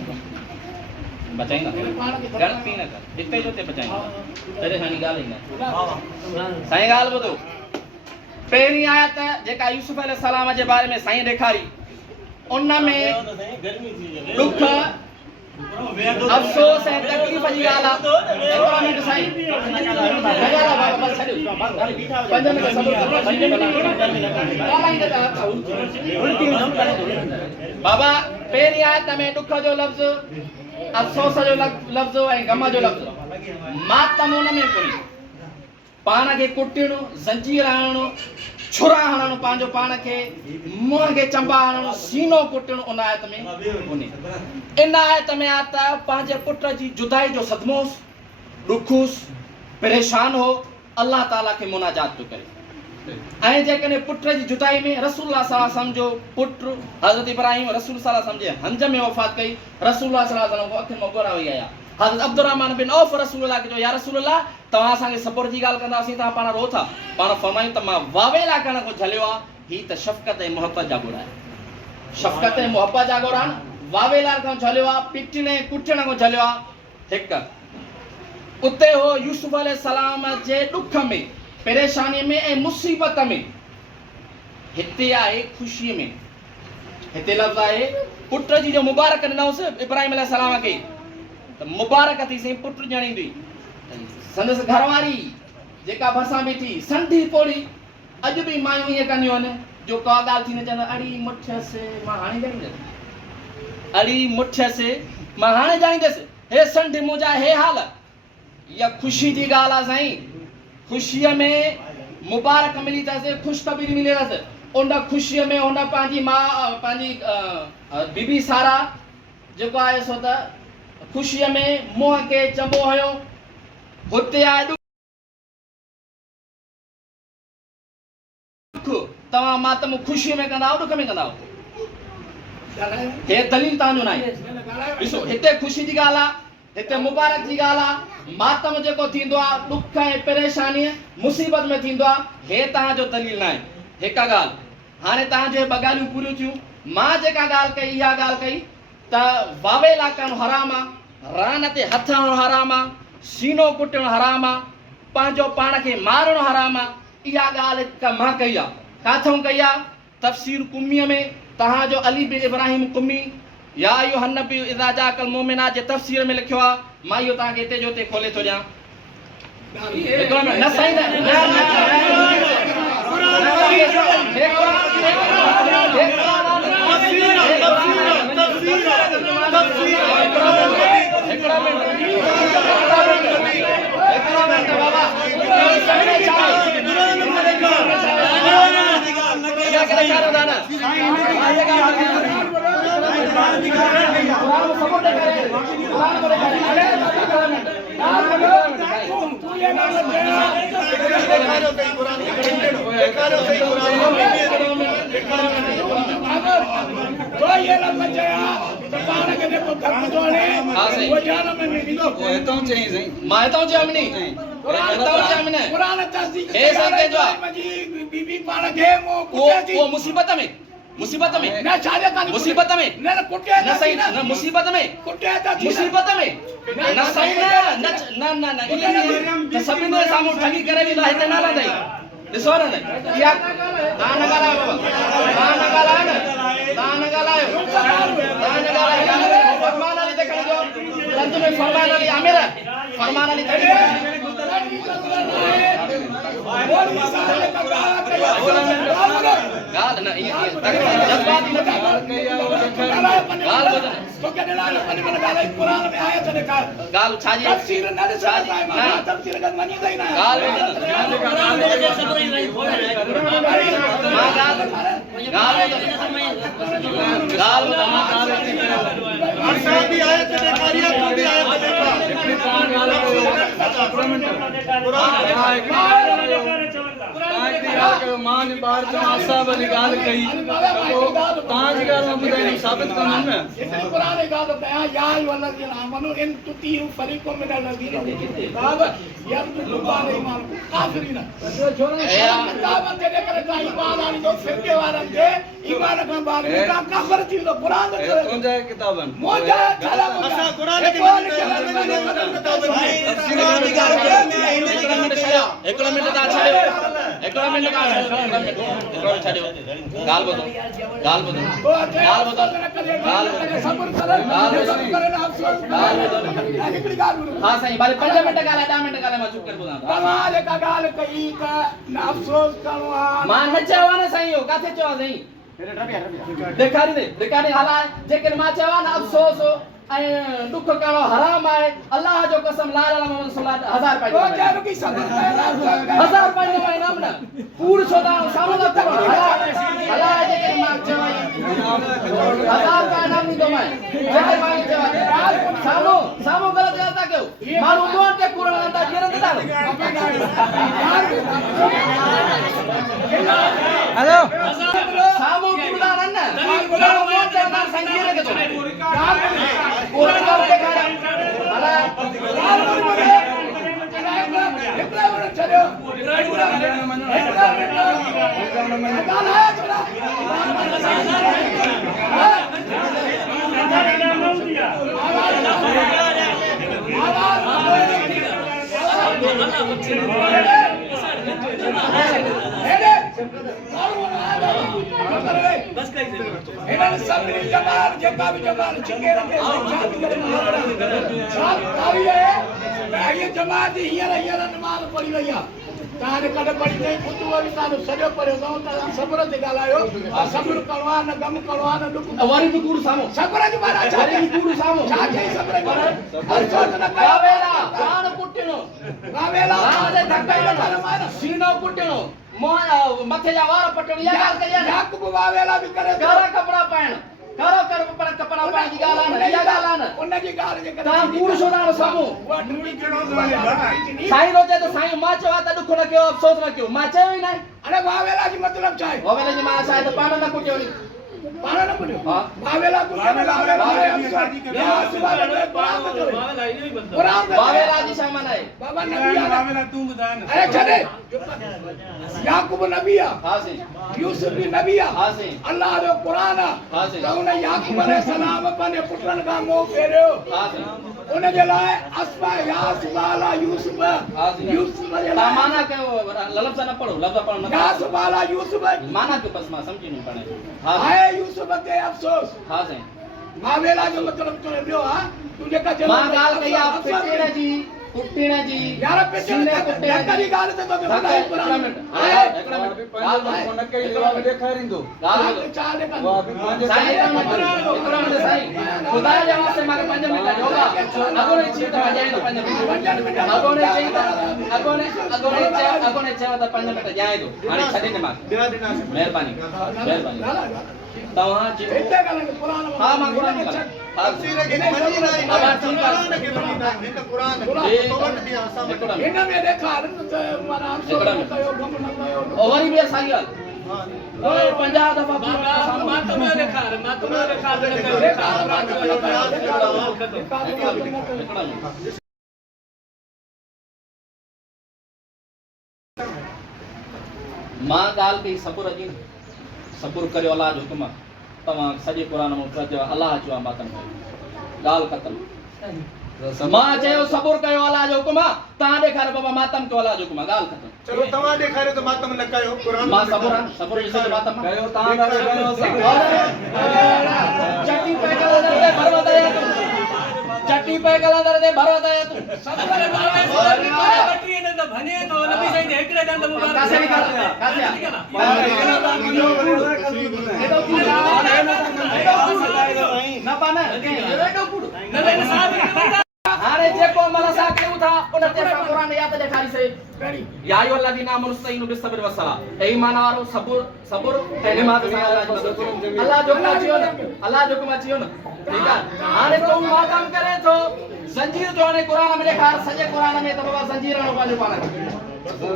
बचाईंदा हिन पाण खे ग़लती न कर हिते जो ते बचाईंदा परेशानी ॻाल्हि ई न साईं ॻाल्हि ॿुधो पहिरीं आयत जेका यूसुफ अलैहिस्सलाम जे बारे में साईं ॾेखारी उन में दुख अफ़सोस ऐं तकलीफ़ जी ॻाल्हि आहे हिकिड़ो मिंट साईं बाबा पहिरीं आयत में दुख जो लफ़्ज़ अफ़सोस जो लफ़्ज़ ऐं गम जो लफ़्ज़ मातम उन में कोन्हे पाण खे कुटणो ज़ंजीर हणणो छुरा हणणो पंहिंजो पाण खे मुंहं खे चंबा हणणो सीनो कुटणो उन आयत में कोन्हे इन आयत में आहे त पंहिंजे पुट जी जुदाई जो सदमोस ॾुखुस परेशान हो अल्लाह ताला खे मुनाजात थो करे ऐं जेकॾहिं पुट जी जुदाई में रसूलुल्लाह सल्लल्लाहु अलैहि वसल्लम जो पुट हज़रत इब्राहिम रसूल सल्लल्लाहु अलैहि वसल्लम जे हंज में वफ़ात कई रसूलुल्लाह सल्लल्लाहु अलैहि वसल्लम को अखियुनि में ॻोढ़ा वेई आया हज़रत अब्दुर्रहमान बिन औफ रसूलुल्लाह खे जो या रसूलुल्लाह तव्हां असांखे सब्र जी ॻाल्हि कंदासीं तव्हां पाण रो था पाण फरमायूं त मां वावेला करण खां झलियो आहे ही त शफ़क़त ऐं मुहबत जा गुण आहिनि शफ़क़त ऐं मुहबत जा गुण आहिनि वावेला खां झलियो आहे पिटण ऐं कुटण खां झलियो आहे हिकु उते हो यूसुफ अलैहिस्सलाम जे ॾुख में परेशानी में ऐं मुसीबत में हिते आहे ख़ुशीअ में हिते लफ़्ज़ आहे पुट जी जो मुबारक ॾिनोसि इब्राहिम अलैहिस्सलाम खे त मुबारक थी सही पुट ॼणींदी संदसि घरवारी जेका भरिसां बीठी संधी पोड़ी अॼु बि मायूं ईअं कंदियूं आहिनि जो का ॻाल्हि थी न चवंदा अड़ी मुठियसि मां हाणे ॼाणींदसि अड़ी मुठियसि मां हाणे ॼाणींदसि हे संढ मुंहिंजा हे हाल इहा ख़ुशी जी ॻाल्हि आहे साईं ख़ुशीअ में मुबारक मिली अथसि ख़ुशख़बरी मिली अथसि उन ख़ुशीअ में हुन पंहिंजी मां पंहिंजी बीबी सारा जेको आहे सो त ख़ुशीअ में मुंहं खे चंबो हुयो हुते आहे ॾुख तव्हां मातम ख़ुशीअ में कंदा ॾुख में कंदा हे दलील तव्हांजो न आहे ॾिसो हिते ख़ुशी जी ॻाल्हि आहे हिते मुबारक जी ॻाल्हि आहे मातम जेको थींदो आहे ॾुख ऐं परेशानी मुसीबत में थींदो आहे हे तव्हांजो दलील न आहे हिकु ॻाल्हि हाणे तव्हांजो ॿ ॻाल्हियूं पूरियूं थियूं मां जेका ॻाल्हि कई इहा ॻाल्हि कई त वावेला करणु हराम आहे रान ते हथ हणणु हराम आहे सीनो कुटणु हराम आहे पंहिंजो पाण खे मारणु हराम आहे इहा ॻाल्हि मां कई आहे किथां कई आहे तफ़सीर कुमीअ में तव्हांजो अली बिन इब्राहिम कुमी या इहो हनबी इज़ा जाकल मोमिना जे तफ़सीर में लिखियो आहे मां इहो तव्हांखे हिते जो हिते खोले थो ॾियां हिकिड़ो मिनट न साईं मुसीबत में मुसीबत में न मुसीबत में न सही न मुसीबत में मुसीबत में न सही न न न न सभिनि जे साम्हूं ठगी करे बि हिते न रहंदई ॾिसो न इहा तव्हां न ॻाल्हायो फरमान अली ते खणी जो तर्जुमे फरमान अली आमिर फरमान अली गाल न जज्बाती नथी गाल छाजी तफसीर न तफसीर का मनी नहीं ना गाल गाल भी आयत देखारिया तू भी आयत मान बार जो आशा वाली गाल कही तो ताज गाल हम ॿुधाई साबित कंदा न कुरान गाल बया या वल्लज़ीन आमनु इन तुतीउ फरीक़ो मिनल लज़ीन बाब यरदु बाल ईमान काफिरीन किताबन दे करे का ईमान आनी जो फिरके वारन के ईमान का बाल का काफिर थी तो कुरान दे तुंहिंजा किताबन मोजा चला असा कुरान के हिकिड़ो मिंट तव्हां छॾियो हिकिड़ो मिंट छॾियो ॻाल्हि ॿुधो हाँ साईं भले 5 मिंट ॻाल्हाए 10 मिंट ॻाल्हाए मां चुप करे ॿुधां कमाल का गाल कई का न अफ़सोस करो मां न चयो आहे न साईं इहो काथे चयो आहे साईं ॾेखारी हलाए जेकर मां चयो आहे न अफ़सोस ऐं दुख करणो हराम आहे अल्लाह जो कसम ला इलाहा इल्लल्लाह सल्लल्लाहु 1000 रुपए 1000 रुपए जो इनाम न कूड़ छोदा सामो का करो हलाए जेकर मां चयो 1000 रुपए इनाम नी दो मैं जेकर मां चयो सामो गलत ॻाल्हि था कयो माण्हू मोहन ते कूड़ हलंदा गिरंदा हेलो सामो कूड़ न माण्हू मोहन ते ना संगीत के तो पूरा करके खाया हला एकला वर चलो एकला गाल है थोड़ा बस कई इन्हनि सभिनी जमाल जेका बि जमाल छिके रखे शादी करे साल तारी है ये जमात हींअर नमाज़ पढ़ी वई आहे तव्हांजे कॾहिं पढ़ी नहीं खुद वरी तव्हांजो सॼो पढ़ियो अथव त सब्र ते ॻाल्हायो सब्र करिणो आहे न गम करिणो आहे न ॾुख वरी बि कूड़ सामो सब्र जी माना वरी बि कूड़ सामो छा चई सब्र गावेला प्राण कुटणो गावेला गावे धक्का सीनो कुटणो मथे जा वार पटण या ॻाल्हि कई आहे न याकूब वावेला बि करे थो। कारा कपड़ा पाइण कारो कपड़ा पाइण जी ॻाल्हि आहे न इहा ॻाल्हि आहे न उनजी ॻाल्हि जे करे तव्हां कूड़ छो था हणो साम्हूं साईं रोजे त साईं मां चयो आहे त ॾुख न कयो अफ़सोस न कयो मां चयो ई न अरे वावेला जी मतलब छा आहे? वावेला जी मां शायदि पाण न कुटियो नी पाण न ॿुधियो? हा। वावेला तूं वावेला वावेला जी छा माना आहे बाबा नबी आहे। अरे छॾे याकूब नबी आहे, हा साईं यूसुफ बि नबी आहे, हा साईं अल्लाह जो क़ुरान आहे। हा साईं त उन याकूब अलैहिस्सलाम पंहिंजे पुटनि खां मोह फेरियो हा साईं उनजे लाइ अस्मा यासुब अला यूसुफ हा साईं यूसुफ जे तव्हां लाइ माना कयो लफ़्ज़ न पढ़ो लफ़्ज़ पढ़ो न यासुब अला यूसुफ माना कयो बस मां सम्झी न पढ़े हा हाय यूसुफ ते अफ़सोस। हा साईं वावेला जो मतलब तो ॿियो आहे तूं जेका चयो मां ॻाल्हि कई आहे फिटिण जी कुटिण जी यार पिछले जेका जी ॻाल्हि ते तोखे ॿुधाई क़ुरान आहे। हिकिड़ा मिंट ॻाल्हि न कई जवाब ॾेखारींदो ॻाल्हि चार जेका उहा बि पंहिंजे साईं हिकिड़ो मिंट साईं ख़ुदा जे वास्ते मूंखे 5 मिंट ॾियो अॻोने चई त वॼाए थो 5 मिंट अॻोने चई त अॻोने चयो त 5 मिंट ॼाए थो हाणे छॾे ॾे मां महिरबानी तव्हां जी हिते ॻाल्हि क़ुरान हा मां क़ुरान में हा हिन में ॾेखार त माना अफ़सोस न कयो गम न कयो। वरी बि असां ॻाल्हि 50 दफ़ा मां ॻाल्हि कई सबुर जी सबुर करियो अलाह जो हुकुम तव्हां सॼे क़ुरान में चयो अलाह जो मातम कयो ॻाल्हि ख़तम मां चयो सबुर कयो अलाह जो हुकुम तव्हां ॾेखारियो बाबा मातम कयो अलाह जो हुकुम ॻाल्हि ख़तम चलो तव्हां ॾेखारियो त मातम न कयो क़ुरान मां सबुर जी मातम कयो तव्हां था ॾेखारियो असां चटी पे कलंदर ते भरवत आया तू चटी पे कलंदर ते भरवत आया तू कासे न पाना हाणे जेको अमल असां कयूं था उन ते असां क़ुरान यादि ॾेखारी से या अय्युहा अल्लज़ीना आमनू इस्तईनू बिस्सब्र वस्सलाह ए ईमान वारो सबुर ऐं निमाज़ सां अल्लाह जो हुकुम अची वियो न अल्लाह जो हुकुम अची वियो न ठीक आहे हाणे तूं मातम करे थो ज़ंजीर जो हाणे क़ुरान में ॾेखार सॼे क़ुरान में त बाबा ज़ंजीर हणो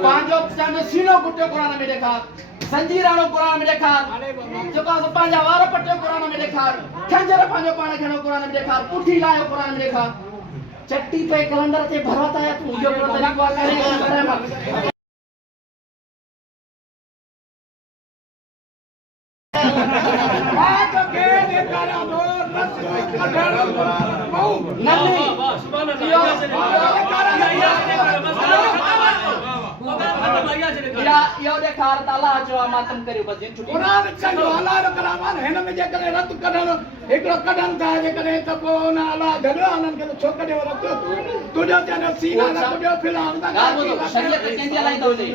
पंहिंजो सीनो कुटियो क़ुरान में ॾेखार ज़ंजीर हणो क़ुरान में ॾेखार जेको आहे पंहिंजा वार पटियो क़ुरान में ॾेखार खंजर पंहिंजो पाण खणो क़ुरान में ॾेखार पुठी लाहियो क़ुरान में ॾेखार चट्टी पे कलंदर ते भरवत आया तू इहो पियो तरीक़ो आहे इहो ॾेखार त अलाह जो मातम करियो बस जिन छुटी क़ुरान चङो अलाह जो कलाम आहे हिन में जेकॾहिं रत कढण हिकिड़ो कढनि था जेकॾहिं त पोइ हुन अलाह झगड़ा हुननि खे त छो कढियो रत तुंहिंजो चवंदो सीना न तुंहिंजो फिलहाल ॻाल्हि ॿुधो शरीयत कंहिंजी हलाई अथव जी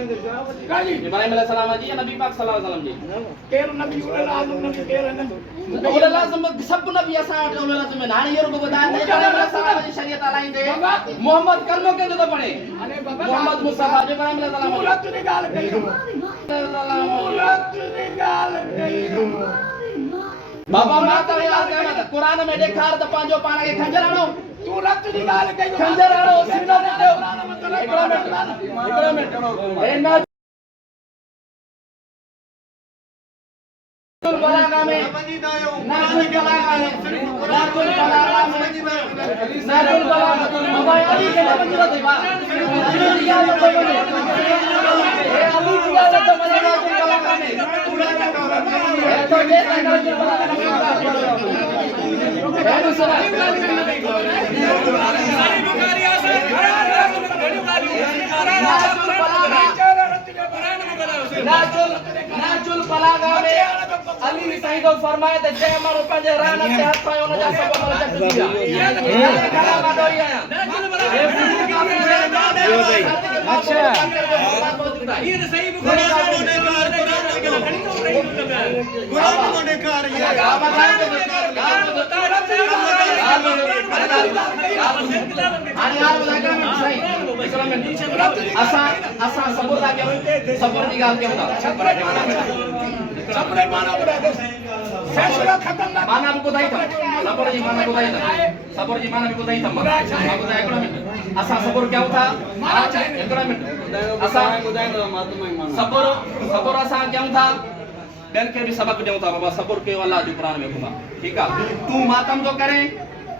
काजी इब्राहिम अलैहि सलाम जी या नबी पाक सल्लल्लाहु अलैहि वसल्लम जी केरु नबी उल आज़म नबी केरु न उल लाज़म सभु नबी असां वटि उल लाज़म हाणे इहो रुगो ॿुधाए त इब्राहिम अलैहि सलाम जी शरीयत हलाईंदे मोहम्मद कलमो कंदो थो पढ़े अरे बाबा मोहम्मद मुस्तफा जो इब्राहिम अलैहि सलाम सूरत जी ॻाल्हि कई सूरत जी ॻाल्हि कई बाबा मां त याद कयां त क़ुरान में ॾेखार त पंहिंजो पाण खे खंजर हणो सूरत जी ॻाल्हि कई खंजर हणो सीनो कुटियो हिकिड़ो मिंट हे न बलागा में नाजुल बलागा में नाजुल बलागा में नाजुल बलागा मोबाइल अली के बंद थी बा दिया तो कोई ए अली दिया तो मजा नाजुल बलागा में ए तो ये नाजुल बलागा में है ना सर सारी बुखारी आसे नाजुल बलागा में अली साईं तो फरमाए त जय मारो पंहिंजे रान ते हथ पायो न जा सब अमल चट दिया ये कलाम ॾोई आया अच्छा ये तो सही बुखारी क़ुरान में ॾेखार ये असां सबुर था कयूं सबुर जी ॻाल्हि कयूं था सबरे माना ॿुधाए फैसलो खत्म न माना बि ॿुधाई अथमि सबुर जी माना ॿुधाई अथमि सबुर जी माना बि ॿुधाई अथमि मां ॿुधाए हिकिड़ो मिंट असां सबुर कयूं था हिकिड़ो मिंट असां ॿुधाईंदो मातम ई माना सबुर असां कयूं था ॿियनि खे बि सबक ॾियूं था बाबा सबुर कयो अलाह जो क़ुर में हुकुम आहे ठीकु आहे तूं मातम थो करे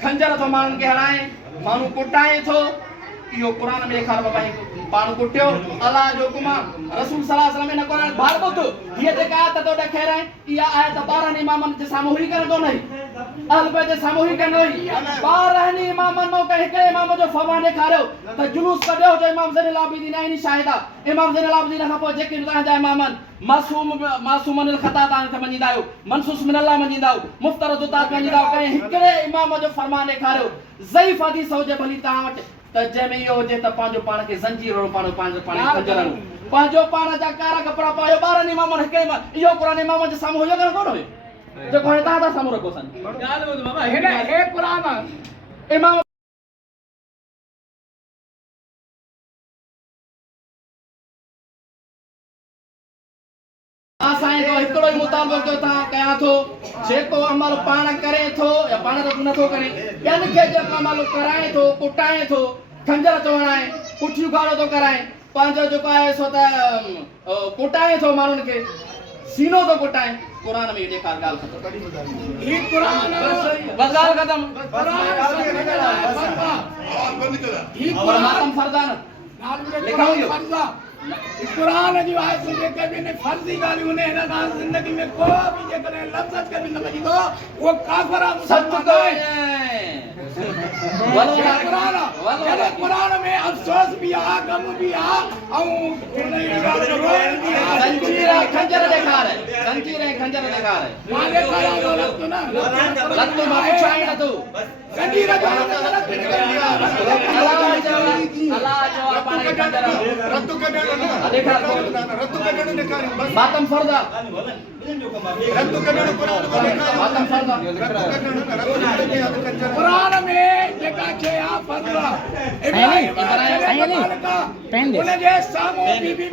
खंजर थो माण्हुनि खे हणाए माण्हू कुटाए थो इहो क़ुर में ॾेखार बाबा पाण कुटियो अलाह जो हुकुम आहे रसूल सल्लल्लाहु अलैहि वसल्लम ने क़ुर भार ॿुध हीअ जेका आयत तो ॾेखार आहे इहा आयत 12 इमामनि जे साम्हूं ई करे कोन अहल बैत जे साम्हूं ई करे 12 इमामनि मां कंहिं हिकिड़े इमाम जो फरमान ॾेखारियो त जुलूस कढियो जो इमाम ज़ैनुल आबिदीन आहिनि शाहिद आहे इमाम ज़ैनुल आबिदीन खां पोइ जेके तव्हांजा इमामनि मासूमन ख़ता तव्हां मञींदा आहियो मनसूस मिन अल्लाह मञींदा आहियो मुफ़्तरद तात मञींदा आहियो कंहिं हिकिड़े इमाम जो फरमान ॾेखारियो ज़ईफ़ हदीस हुजे भली तव्हां वटि त जंहिंमें इहो हुजे त पंहिंजो पाण खे ज़ंजीर पंहिंजो खंजरनि पंहिंजो पाण जा कारा कपिड़ा पायो 12 इमामनि हिकिड़े इहो क़ुर इमाम जे साम्हूं हुयो कोन हुयो जेको हाणे तव्हां था साम्हूं रखो सन हे क़ुर इमाम असांजे को हिकिड़ो ई मुतालबो कयो था कयां थो जेको अमल पाण करे थो या पाण त नथो करे ॿियनि खे जेको अमल कराए थो कुटाए थो खंजर थो हणाए पुठियूं गाड़ो थो कराए पंहिंजो जेको आहे सो त कुटाए थो माण्हुनि खे सीनो थो कुटाए क़ुर में ॾेखार ॻाल्हि ख़तमु ही क़ुर बस ॻाल्हि ख़तमु ही क़ुर मातम फर्ज़ आहे न लिखाऊं इहो कुरान जी आयत जेके बि ने फर्ज़ी ॻाल्हियूं ने हिन खां ज़िंदगी में को बि जेकॾहिं लफ़्ज़ खे बि न मञींदो उहो काफ़िर आहे सच कुरान में अफ़सोस भी आहे गम भी आहे ऐं जंजीर खंजर ॾेखार जंजीर खंजर ॾेखार मां ॾेखारियां थो लफ़्ज़ न लत मां पुछाई न तूं जंजीर जो अलाह जो पाण खे खंजर रत्तु कढण न ॾेखार रत्तु कढण ॾेखारियो बस मातम फर्ज़ आहे रत्तु कढण कुरान में ॾेखारियो मातम फर्ज़ आहे कुरान में जेका शइ आहे फर्ज़ आहे उन जे साम्हूं बीबी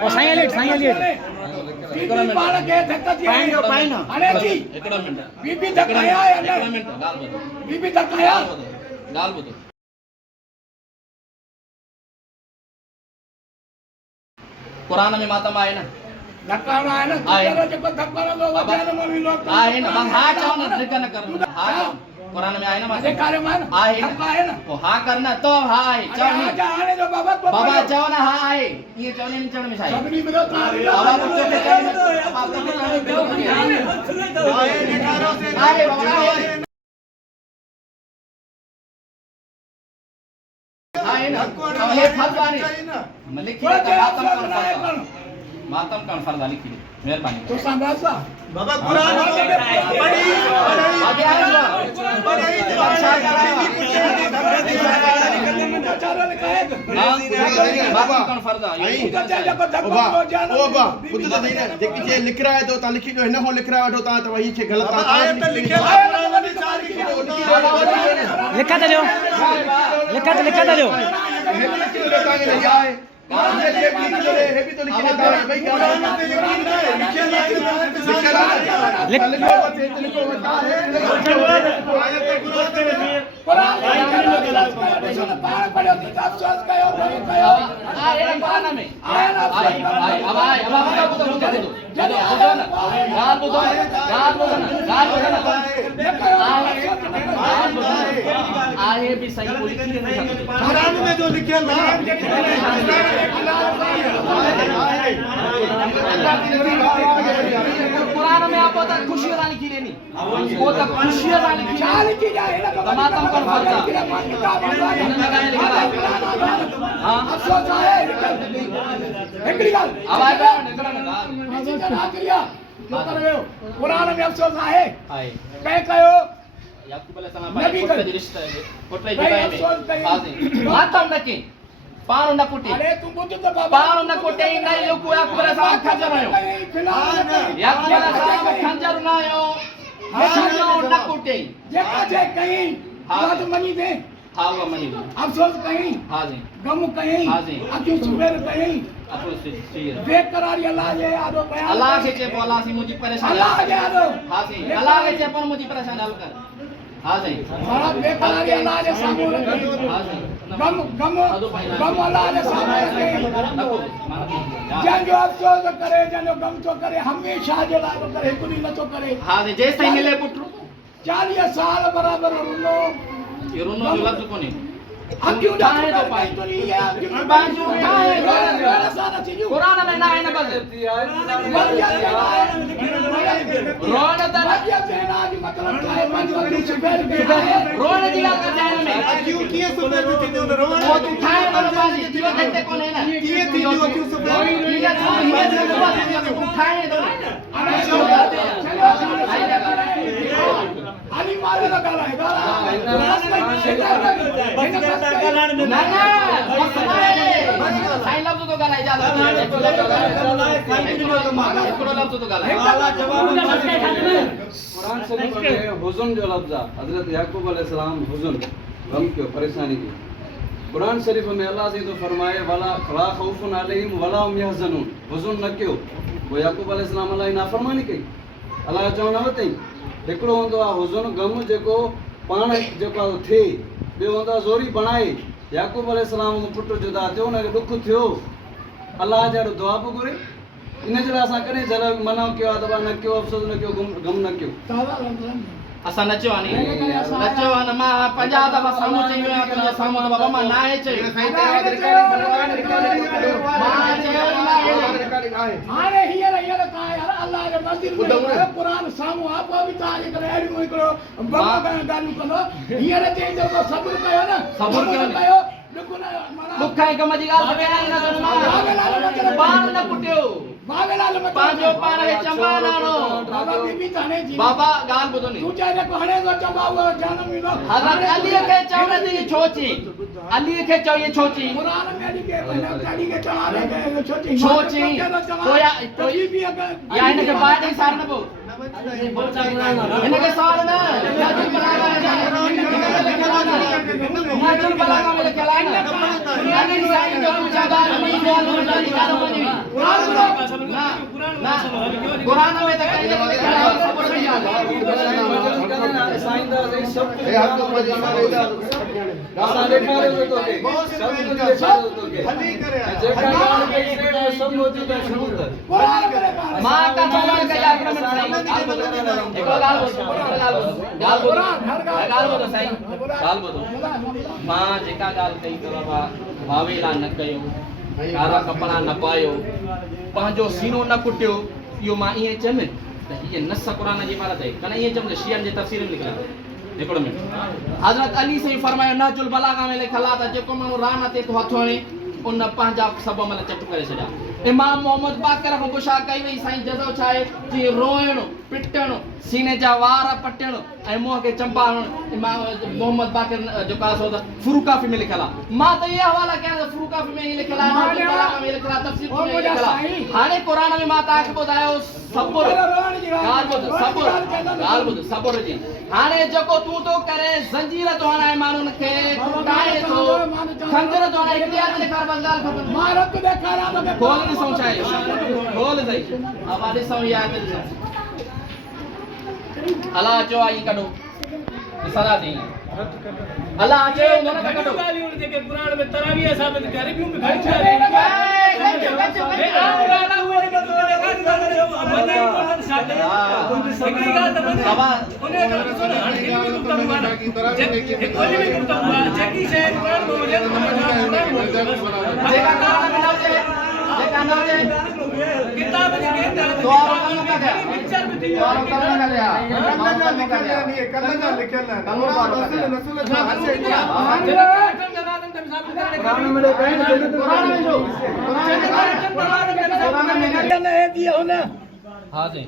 पाण खे धक थी हाणे जी हिकिड़ो मिंट बीबी धकाया या न हिकिड़ो मिंट ॻाल्हि ॿुधो बीबी धकाया ॻाल्हि ॿुधो कुरान में मातम आहे न धकाना है ना जेको धकाना तो वजन में भी लोग आहे न मां हा चओ न ज़िक्र न कर हा कुरान में आहे न मां कार्य में आहे है ना ओ हा कर न तो हा आहे चओ न आने जो बाबा बाबा चओ न हा आहे ये चवने में चवण में छा आहे सबनी में तो बाबा पुछो के चवण में आहे बाबा आहे न हे फर्ज़ आहे न लिखी मातम कौन फर्ज़ आहे लिखी मेहरबानी तो संभासा बाबा कुरान में बड़ी आगे आए मातम कौन फर्ज़ आहे जेकी शइ लिख रहा है तो ता लिखी जो हिन खां लिख रहा वठो ता त वही शइ ग़लत आहे आयत लिखियल लिखा था जो लिखा था जो आहे भी सही बोली कुरान में जो लिखियल ना कुरान में आप होता खुशी वाली लिखी लेनी वो तो खुशी वाली लिखी तमाम कर फर्ज हां अफसोस है एकड़ी गाल अब आए कुरान में अफसोस है आए कह कयो याकूब अलैहिस्सलाम भाई पुत्र जो रिश्ता है पुत्र जी में हाजी मातम न के पाण न कुटे अरे तू बुझ तो बाबा पाण न कुटे न यो को याकूब अलैहिस्सलाम खंजर आयो याकूब अलैहिस्सलाम खंजर न आयो खंजर न कुटे जेका जे कहीं हाँ। बात मनी दे हाँ वो मनी अफसोस कहीं हाँ जी गम कहीं हाँ जी। अखियूं सुबेर कहीं आपको सीर बेकरारी अल्लाह जे आदो बयान अल्लाह के चे बोला सी मुझे परेशान अल्लाह जे आदो हाँ जी अल्लाह के चे पर मुझे परेशान हल कर हाँ जी बड़ा बेकरारी अल्लाह जे सामने रखे हाँ जी गम अल्लाह जे सामने रखे नको जन जो अफसोस करे जन जो गम तो करे हमेशा जे लाइ करे हिकु ॾींहुं नथो करे हाँ जी जेस ताईं मिले पुट 40 साल बराबर रुनो ये रोनो जो लफ्ज कोने अखियूं ठाहे तो पाए बाजू ठाहे कुरान में ना है ना बस रोन दा रोन दी गाल कर जाए में क्यों किए सुबह में कितने उन्हें रोना वो तू ठाहे पर बाजी जीवन देते कोने ना किए थी जो क्यों सुबह ठाहे दो अली मारे लगा रहेगा ना ना साईं लफ्ज तो गाला इजाजत एकड़ो लफ्ज तो गाला कुरान शरीफ में हुज़न जो लफ्ज़ आहे हज़रत याकूब अलैहिस्सलाम हुज़न गम कयो परेशानी की कुरान शरीफ में अल्लाह से तो फरमाए वाला खला खौफुन अलैहिम वला हुम यहज़नून हुज़न न कयो वो याकूब अलैहिस्सलाम अल्लाह जी नाफ़रमानी कई अल्लाह चवण न वतई हिकिड़ो हूंदो आहे हुज़न गम जेको पाण जेको थिए ॿियो हूंदो आहे ज़ोरी बणाए याकूब अलैहिस्सलाम पुटु जुदा थियो हुनखे ॾुख थियो अल्लाह जहिड़ो दुआ बि घुरे इन जे लाइ असां कॾहिं जल मना कयो आहे दॿा न कयो अफ़सोस न कयो गम न कयो असां नचो आनी नचो आन मां 50 दफ़ा साम्हूं चई वियो आहियां तुंहिंजे साम्हूं त बाबा मां ना आहे चयो हाणे हींअर का यार अल्लाह जे मंदिर में क़ुरान साम्हूं आहे पोइ बि तव्हांजे करे अहिड़ियूं हिकिड़ो ॻाल्हियूं कंदो हींअर चईंदो त सब्र कयो न सब्र कयो ॾुख ऐं गम जी ॻाल्हि न पाण न कुटियो पंहिंजो पाण खे चंबा नाणो बाबा ॻाल्हि ॿुधो नी हज़रत अलीअ खे चवण थी छो चई अलीअ खे चओ इहे छो चई छो चई या हिनखे ॿाहिरि सार न पोइ हिनखे सार न कुरान में त मां का चवण के ॻाल्हि ॿुधो मां जेका ॻाल्हि कई अथव वावेला न कयो कारा कपड़ा न पायो पंहिंजो सीनो न कुटियो इहो मां ईअं चयमि त हीअ नस क़ुरान जी इबारत आहे कन ईअं चयमि त शियनि जे तफ़सीर में लिखियलु हिकिड़ो मिनट हज़रत अली साईं फरमायो नहजुल बलागा में लिखियलु आहे त जेको माण्हू रान ते थो हथु हणे उन पंहिंजा सभु अमल चट करे छॾिया इमाम मोहम्मद बाक़र खां पुछा कई वई साईं जज़ो छा आहे जीअं रोइणु पिटणु सीने जा वार पटणु ऐं मुंहं खे चंपा हणणु इमाम मोहम्मद बाक़र जेको आहे सो त फुरूकाफ़ी में लिखियलु आहे मां त इहे हवाला कया त फुरूकाफ़ी में लिखियलु आहे में लिखियलु आहे तफ़सीर में लिखियलु आहे हाणे क़ुरान में मां तव्हांखे ॿुधायो सब्र ॻाल्हि ॿुध सब्र जी हाणे जेको तूं थो करे ज़ंजीर थो हणाए माण्हुनि खे कुटाए थो खंजर थो हणाए इख्तियार में ॾेखार बस ॻाल्हि ख़तमु खोल ॾिसूं छा आहे खोल सही अब ॾिसूं इहा हिते ॾिसूं अलाह चयो आहे ईअं कढो ॾिसंदा थी अलाह चयो हूंदो न त कढो जेके क़ुरान में तरावीह साबित करे ॿियूं बि हाँ जी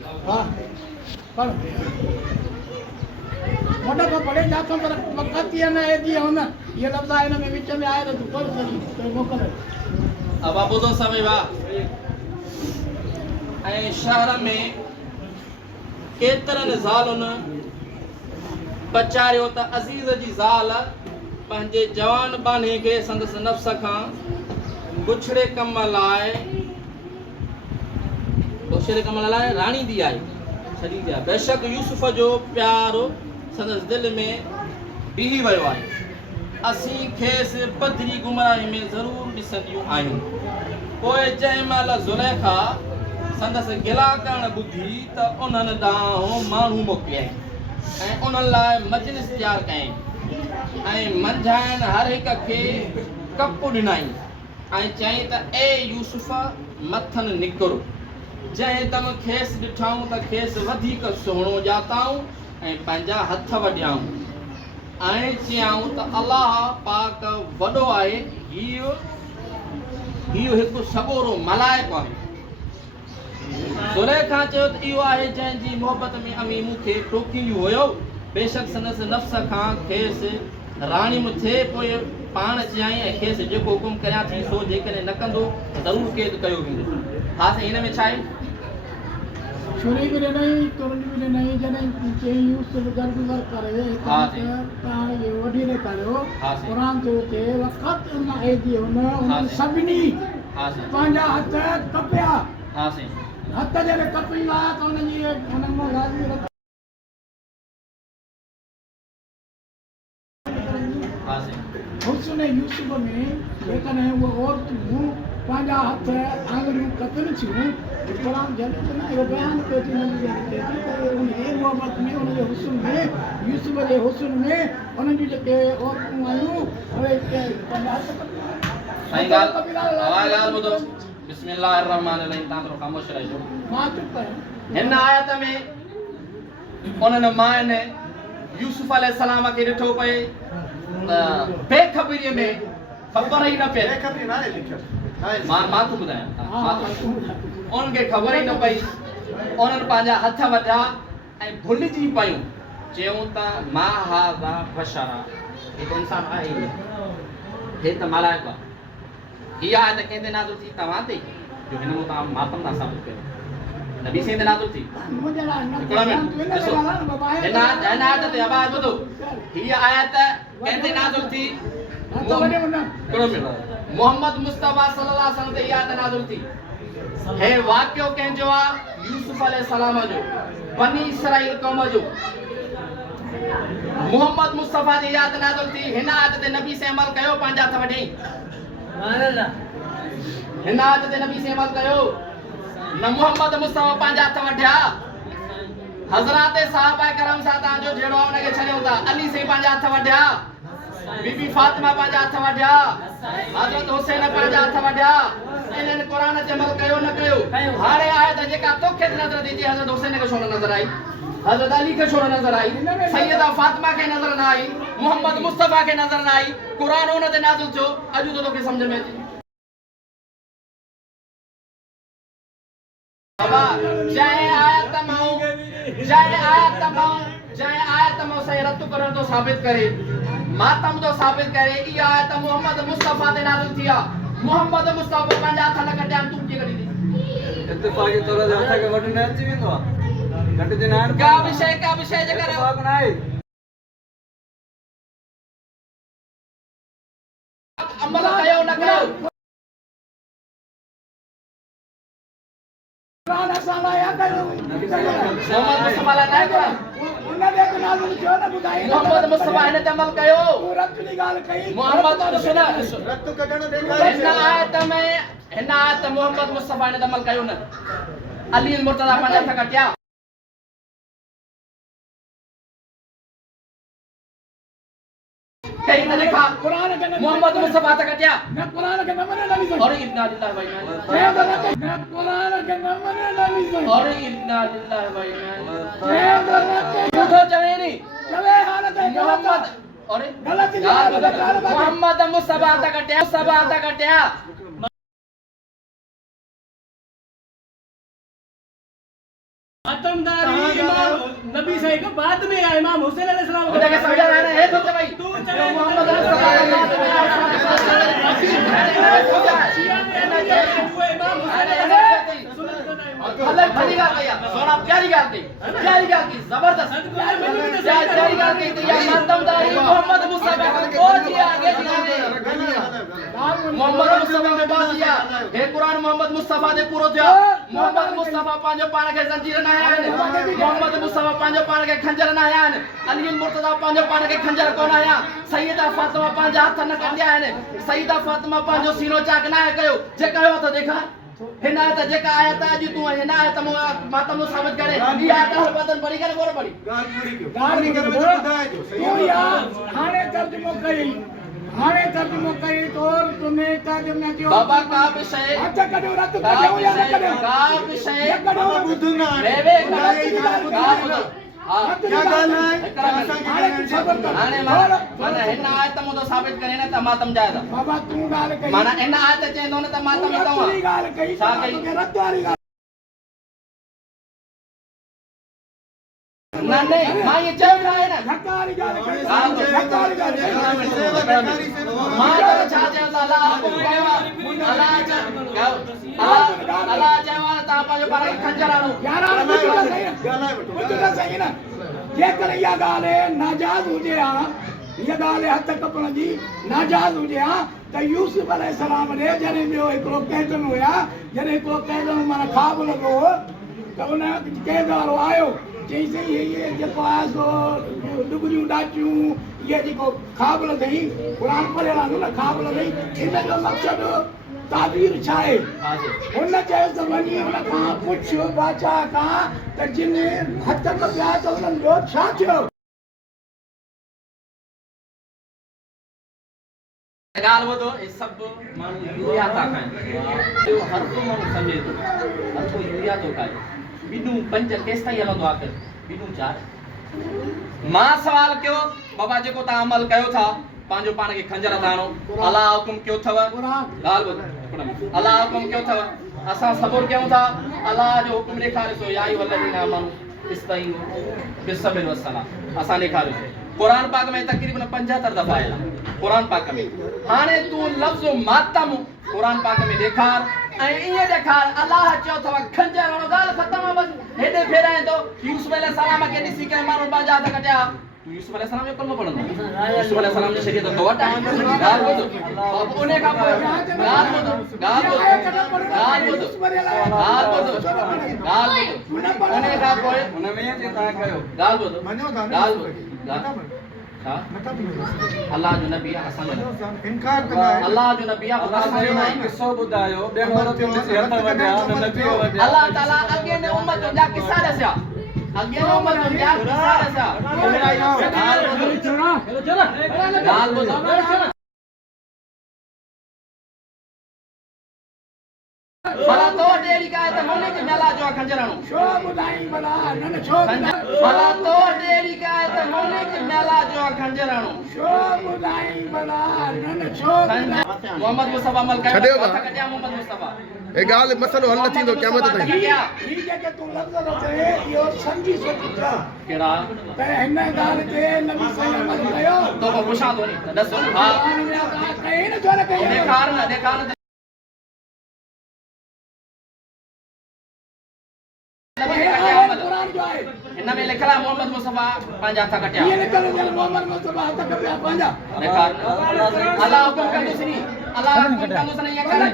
मोटा को पढ़े जातो पर वक्त ये ना है दिया होना ये लफ्ज आए ना में बीच में आए तो पढ़ सही तो मोकल अब आप ॿुधो सभई वाह ऐं शहर में केतिरनि ज़ालुनि बचारियो त अज़ीज़ जी ज़ाल पंहिंजे जवान बाने खे संदसि नफ़्स खां बुछड़े कम लाइ राणी दी आहे छॾी दी आहे। बेशक यूसुफ जो प्यारो संदसि दिलि में बीही वियो आहे। असीं खेसि पधरी गुमराही में ज़रूरु ॾिसंदियूं आहियूं। पोइ जंहिं महिल ज़ुलेखा संदसि गिला करणु ॿुधी त उन्हनि ॾांहुं माण्हू मोकिलियईं ऐं उन्हनि लाइ मजलिस तयारु कयईं ऐं मंझाइण हर हिक खे कप ॾिनई ऐं चयईं त ए यूसुफ मथनि निकिरो। जंहिं दम खेसि ॾिठऊं त खेसि वधीक सुहिणो ॼाताऊं ऐं पंहिंजा हथ वढियाऊं ऐं चयाऊं त अलाह पाक वॾो आहे, हीउ हिकु सॻोरो मलाइको आहे। ज़ुलेखा चयो त इहो आहे जंहिंजी मोहबत में अमी मूंखे टोकींदियो हुयो। बेशक संदसि नफ़्स खां खेसि राणी में थिए पोइ पाण चयाईं ऐं खेसि जेको हुकुम करियां थी सो जेकॾहिं न कंदो ज़रूरु कैद कयो वेंदो। हा साईं, हिन में छा आहे? छुरी भी नहीं तुरंत भी नहीं जने के यूसुफ दरगुजर करे ता ये वडी ने करो कुरान तो के वक्त ना ए दी उन सबनी पांजा हथ कपिया। हां साईं, हथ जने कपी ला तो उन जी उन मो लाज़मी हां साईं। हुस्न यूसुफ में लेकिन वो औरत हूं पांजा हथ आंगलियों कपन छियो कुरान जने ना ये बयान पे थी उन ये मोहब्बत में उन जे हुस्न में यूसुफ जे हुस्न में उन जी के औरतूं आयूं ओए पांजा हथ साईं ॻाल्हि ॿुधो। बिस्मिल्लाहिर्रहमानिर्रहीम। तव्हां थोरो ख़ामोश रहिजो। मां चुप आहियां। हिन आयत में उन्हनि माउनि यूसुफ अलैहिस्सलाम खे ॾिठो पए त बेख़बरीअ में ख़बर ई न पए। मां थो ॿुधायां, उनखे ख़बर ई न पई। उन्हनि पंहिंजा हथ वधा ऐं भुलिजी पयूं। चयूं त मां हाज़ा बशरा, हिकु इंसान आहे, हे त मलाइको आहे। हीअ आयत कंहिंते नाज़िल थी? तव्हां ते, जो हिन में तव्हां मातम था साबित कयो। नबी साईं ते नाज़िल थी। हिन आयत ते आवाज़ ॿुधो। हीअ आयत कंहिंते नाज़िल थी? मोहम्मद मुस्तफा सल्लल्लाहु अलैहि वसल्लम ते हीअ आयत नाज़िल थी। हे वाक़ियो कंहिंजो आहे? यूसुफ अलैहिस्सलाम जो, बनी इसराइल क़ौम जो। मोहम्मद मुस्तफा ते हीअ आयत नाज़िल थी। हिन आयत ते नबी से अमल कयो, पंहिंजा हथ वढियईं। हिन आयत ते नबी से अमल कयो, न मोहम्मद मुस्तफा पंहिंजा हथ वढिया। हज़रात साहबा करम सां तव्हांजो जहिड़ो आहे उनखे छॾियूं था। अली से पंहिंजा हथ वढिया, बीबी फातिमा पंहिंजा हथ वढिया, हज़रत हुसैन पंहिंजा हथ वढिया। इन्हनि क़ुरान ते अमल कयो न कयो? हाणे आयत जेका तोखे नज़र थी अचे, हज़रत हुसैन खे छो न नज़र आई? हज़रत अली खे छो न नज़र आई? सैयदा फातिमा खे नज़र न आई? मोहम्मद मुस्तफा खे नज़र न आई? क़ुरान उन ते नाज़िल थियो। अॼु तो तोखे सम्झ में अचे? बाबा जंहिं आयत मां सही रद्द करण तो साबित करे, मातम तो साबित करे। इहा आयत मोहम्मद मुस्तफा ते नाज़िल थी आहे। मोहम्मद मुस्तफा पंहिंजा हथ न कढिया, तूं कीअं कढी? इत्तिफ़ाक़ी तौर ते हथ खे वठी न अची वेंदो आहे। कढिजे न आहिनि का विषय जेकर इत्तिफ़ाक़ न आहे। अमल कयो न कयो? कुरान असां लाइ या कयो मोहम्मद मुस्तफा लाइ न कयो। उन दे नाज़िल थियो न ॿुधाई। मोहम्मद मुस्तफा हिन ते अमल कयो। तूं रत जी ॻाल्हि कई। मोहम्मद रत कढण ॾेखारे। हिन आयत मोहम्मद मुस्तफा हिन ते अमल कयो न। अली मुर्तज़ा पंहिंजा हथ कटिया। कहीं न लिखा कुरान के मोहम्मद मुस्तफा हथ कटिया। न कुरान के न मने नबी और इन्ना लिल्लाहि व इन्ना इलैहि न कुरान के न मने नबी और इन्ना लिल्लाहि व इन्ना इलैहि राजिऊन। झूठो चवे नहीं। चवे हालत है मोहम्मद और गलत मोहम्मद मुस्तफा हथ कटिया। आतमदारी इमाम नबी साईं के बाद में आया इमाम हुसैन अलैहिस्सलाम को उनके समझ आ रहा है तो भाई तू मोहम्मद मुस्तफा के बाद में आया अलग खड़ी गाल कही सोना प्यारी गाल कही जबरदस्त जारी कर के दिया मातमदारी मोहम्मद मुस्तफा को जी आगे दिखावे मोहम्मद मुस्तफा में बात दिया हे कुरान मोहम्मद मुस्तफा दे पूरो दिया मोहम्मद मुस्तफा पांजो पाण के जंजीर न आयान मोहम्मद मुस्तफा पांजो पाण के खंजर न आयान अली मुर्तजा पांजो पाण के खंजर कोन आया सैयदा फातिमा पांजा हाथ न कंदिया आहिनि सैयदा फातिमा पांजो सीनो चाक न कयो जे कयो त देखा हिनायत जेका आयत अॼु तूं हिनायत मातम साबित करे इहा ॾह बदन पढ़ी करे कोन पढ़ी गाली करे ॿुधाइजो तूं यार हाणे तर्जुमो कई तौर तुम्हें तर्जुमा जो बाबा का विषय हथ कढो रत कढो या न कढो का विषय कढो ॿुधंदा वेवे क्या गाल है हाणे माना हिन आयत मुदो साबित करे न त मातम जायदा बाबा तूं गाल कई माना इन आयत चेंदो न त मातम तूं तवा गाल कई छा कई रत वारी गाल न नहीं मां ये चयो न आहे न धक्कारी गाल कई गाल धक्कारी गाल मां तो छा चयो त अल्लाह हुकुम कयो अल्लाह चयो ता पंहिंजो पाण खे खंजर आणो यार कुझु न सही न जेकर इहा ॻाल्हि नाजाइज़ हुजे हा इहा ॻाल्हि हथ कपण जी नाजाइज़ हुजे हा त यूसुफ अलैहिस्सलाम ॾे जॾहिं ॿियो हिकिड़ो कैदन हुया जॾहिं हिकिड़ो कैदन माना ख़्वाब लॻो त उन कैद वारो आयो चईं इहे जेको आहे सो डुगरियूं डाचियूं इहे जेको ख़्वाब लॻई क़ुर पढ़ियल आहे न ख़्वाब लॻई हिन जो मक़सदु ताबीर छा आहे हुन चयो त वञी हुन खां पुछ बादशाह खां त जिन हथ कपिया त हुननि जो छा थियो ॻाल्हि ॿुधो हे सभु माण्हू यूरिया था खाइनि हर को माण्हू सम्झे थो हर को यूरिया थो खाए ॿिन्हूं पंज केसि ताईं हलंदो आहे ॿिन्हूं चारि मां सवाल कयो बाबा जेको तव्हां अमल कयो था पंहिंजो पाण खे खंजर था आणो अलाह हुकुम कयो अथव ॻाल्हि ॿुधो अलाह हुकुम कयो अथव असां सबुर कयूं था अलाह जो हुकुम ॾेखारियोसीं या अय्युहल्लज़ीना आमनू इस्तईनु बिस्सब्रि वस्सलाह असां ॾेखारियोसीं कुरान पाक में तकरीबन 75 दफ़ा आयल आहे कुरान पाक में हाणे तूं लफ़्ज़ मातम कुरान पाक में ॾेखार ऐं ईअं ॾेखार अलाह चयो अथव खंजर हणो ॻाल्हि ख़तम आहे बसि हेॾे फेराए थो यूसुफ अलैहिस्सलाम खे ॾिसी करे माण्हू पंहिंजा हथ कटिया तूं यूसुफ अलैहिस्सलाम जो कलमो पढ़ंदो यूसुफ अलैहिस्सलाम जी शरीयत तो वटि आहे ॻाल्हि ॿुधो उन खां पोइ ॻाल्हि ॿुधो उन खां पोइ हुन में ईअं चई तव्हां कयो ॻाल्हि ॿुधो छा अल्लाह जो नबी आहे असां जो इनकार कंदा आहिनि अल्लाह जो नबी आहे असां जो अल्लाह किस्सो ॿुधायो ॿियनि औरतुनि ॾिसी हथ वढिया न नबी वढिया अल्लाह ताला अॻे ने उम्मत जा किस्सा दसिया अॻे ने उम्मत जा किस्सा दसिया ॻाल्हि ॿुधो भला तो डेरी का है तो मोने के मेला जो खंजराणो छो ॿुधाई भला न न छो भला तो डेरी का है तो मोने के मेला जो खंजराणो छो ॿुधाई भला न न छो मोहम्मद मुस्तफा अमल कयो छॾियो था। कटिया मोहम्मद मुस्तफा ए ॻाल्हि मसलो हल न थींदो क़यामत ताईं ही जेके तूं लफ़्ज़ थो चए इहो सम्झी सोची चओ केड़ा त हिन ॻाल्हि ते नबी सही अमल कयो तो को पुछा तो नहीं दस हां कई न छो न कई देखा न कुरान जो आहे इन में लिखला मोहम्मद मुस्तफा पंहिंजा हथ कटिया ये निकल जल मोहम्मद मुस्तफा हथ कपिया पंहिंजा देखा अल्लाह हुकुम कंदो सनी अल्लाह हुकुम कंदो सनी या करे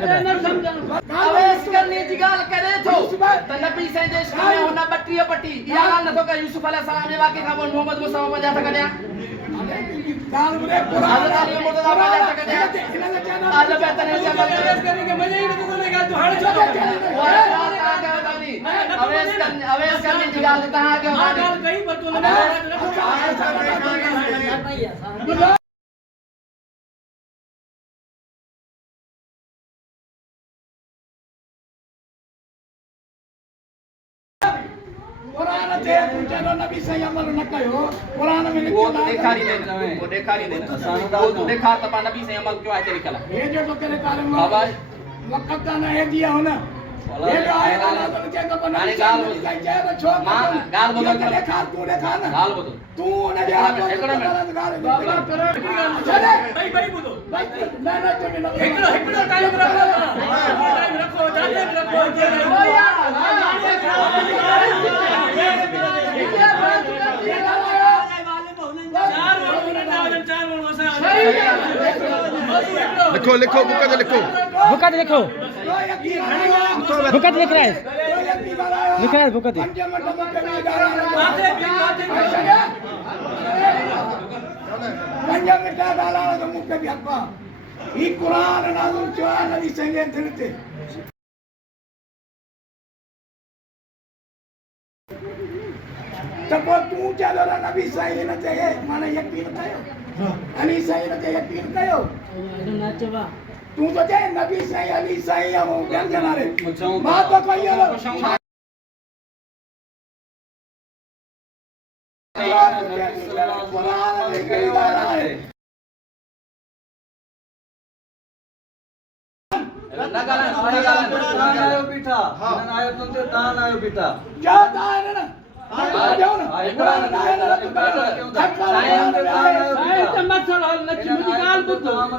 अवेस करने जी गाल करे थो त नबी से जे इश्क में हुन बट्टी पट्टी या गाल न तो का यूसुफ अलैहिस्सलाम जे वाक़े खां पोइ मोहम्मद मुस्तफा पंहिंजा हथ कटिया गाल रे कुरान हज़रत अली मुर्तज़ा पंहिंजा हथ कटिया अल्लाह बेहतर है जब अवेस करने के मजे ही न कोने गाल तो हाणे छो अवेस करने जी गाल तहां के गाल कई पर तो कुरान ते चलो नबी सही अमल न कयो कुरान में वो तो देखारी देना वो देखा त पा नबी से अमल क्यों आते लिखला ये जो तो करे कारण बाबा वक्त का ना है दिया हो ना ये आए वाला तो के तो बना अरे गाल छो मां गाल बोलो देखा तू देखा ना गाल बोलो तू ने जा बाबा करो चले भाई बोलो ना ना तुम ना एकड़ो टाइम रखो जाने रखो लिखो लिखो बुक ते लिखो बुकत लिखो बुकत लिख रहा है बुकत ಈ ಕುರಾನ್ ನಾಜು ಚಾ ನಬಿ ಸಂಗೆ ತಿಳಿತೆ तब तू चलो नबी सही न चाहिए माने यकीन कयो अली सही न चाहिए यकीन कयो तू तो चाहे नबी सही अली सही है वो क्या जना रे बात तो कहियो आयो बीठा आयो तुमसे दान आयो बीठा क्या दान है ना जाओ ना कुरान दान है ना मसला लक्ष्मी निकाल बुद्धू बाबा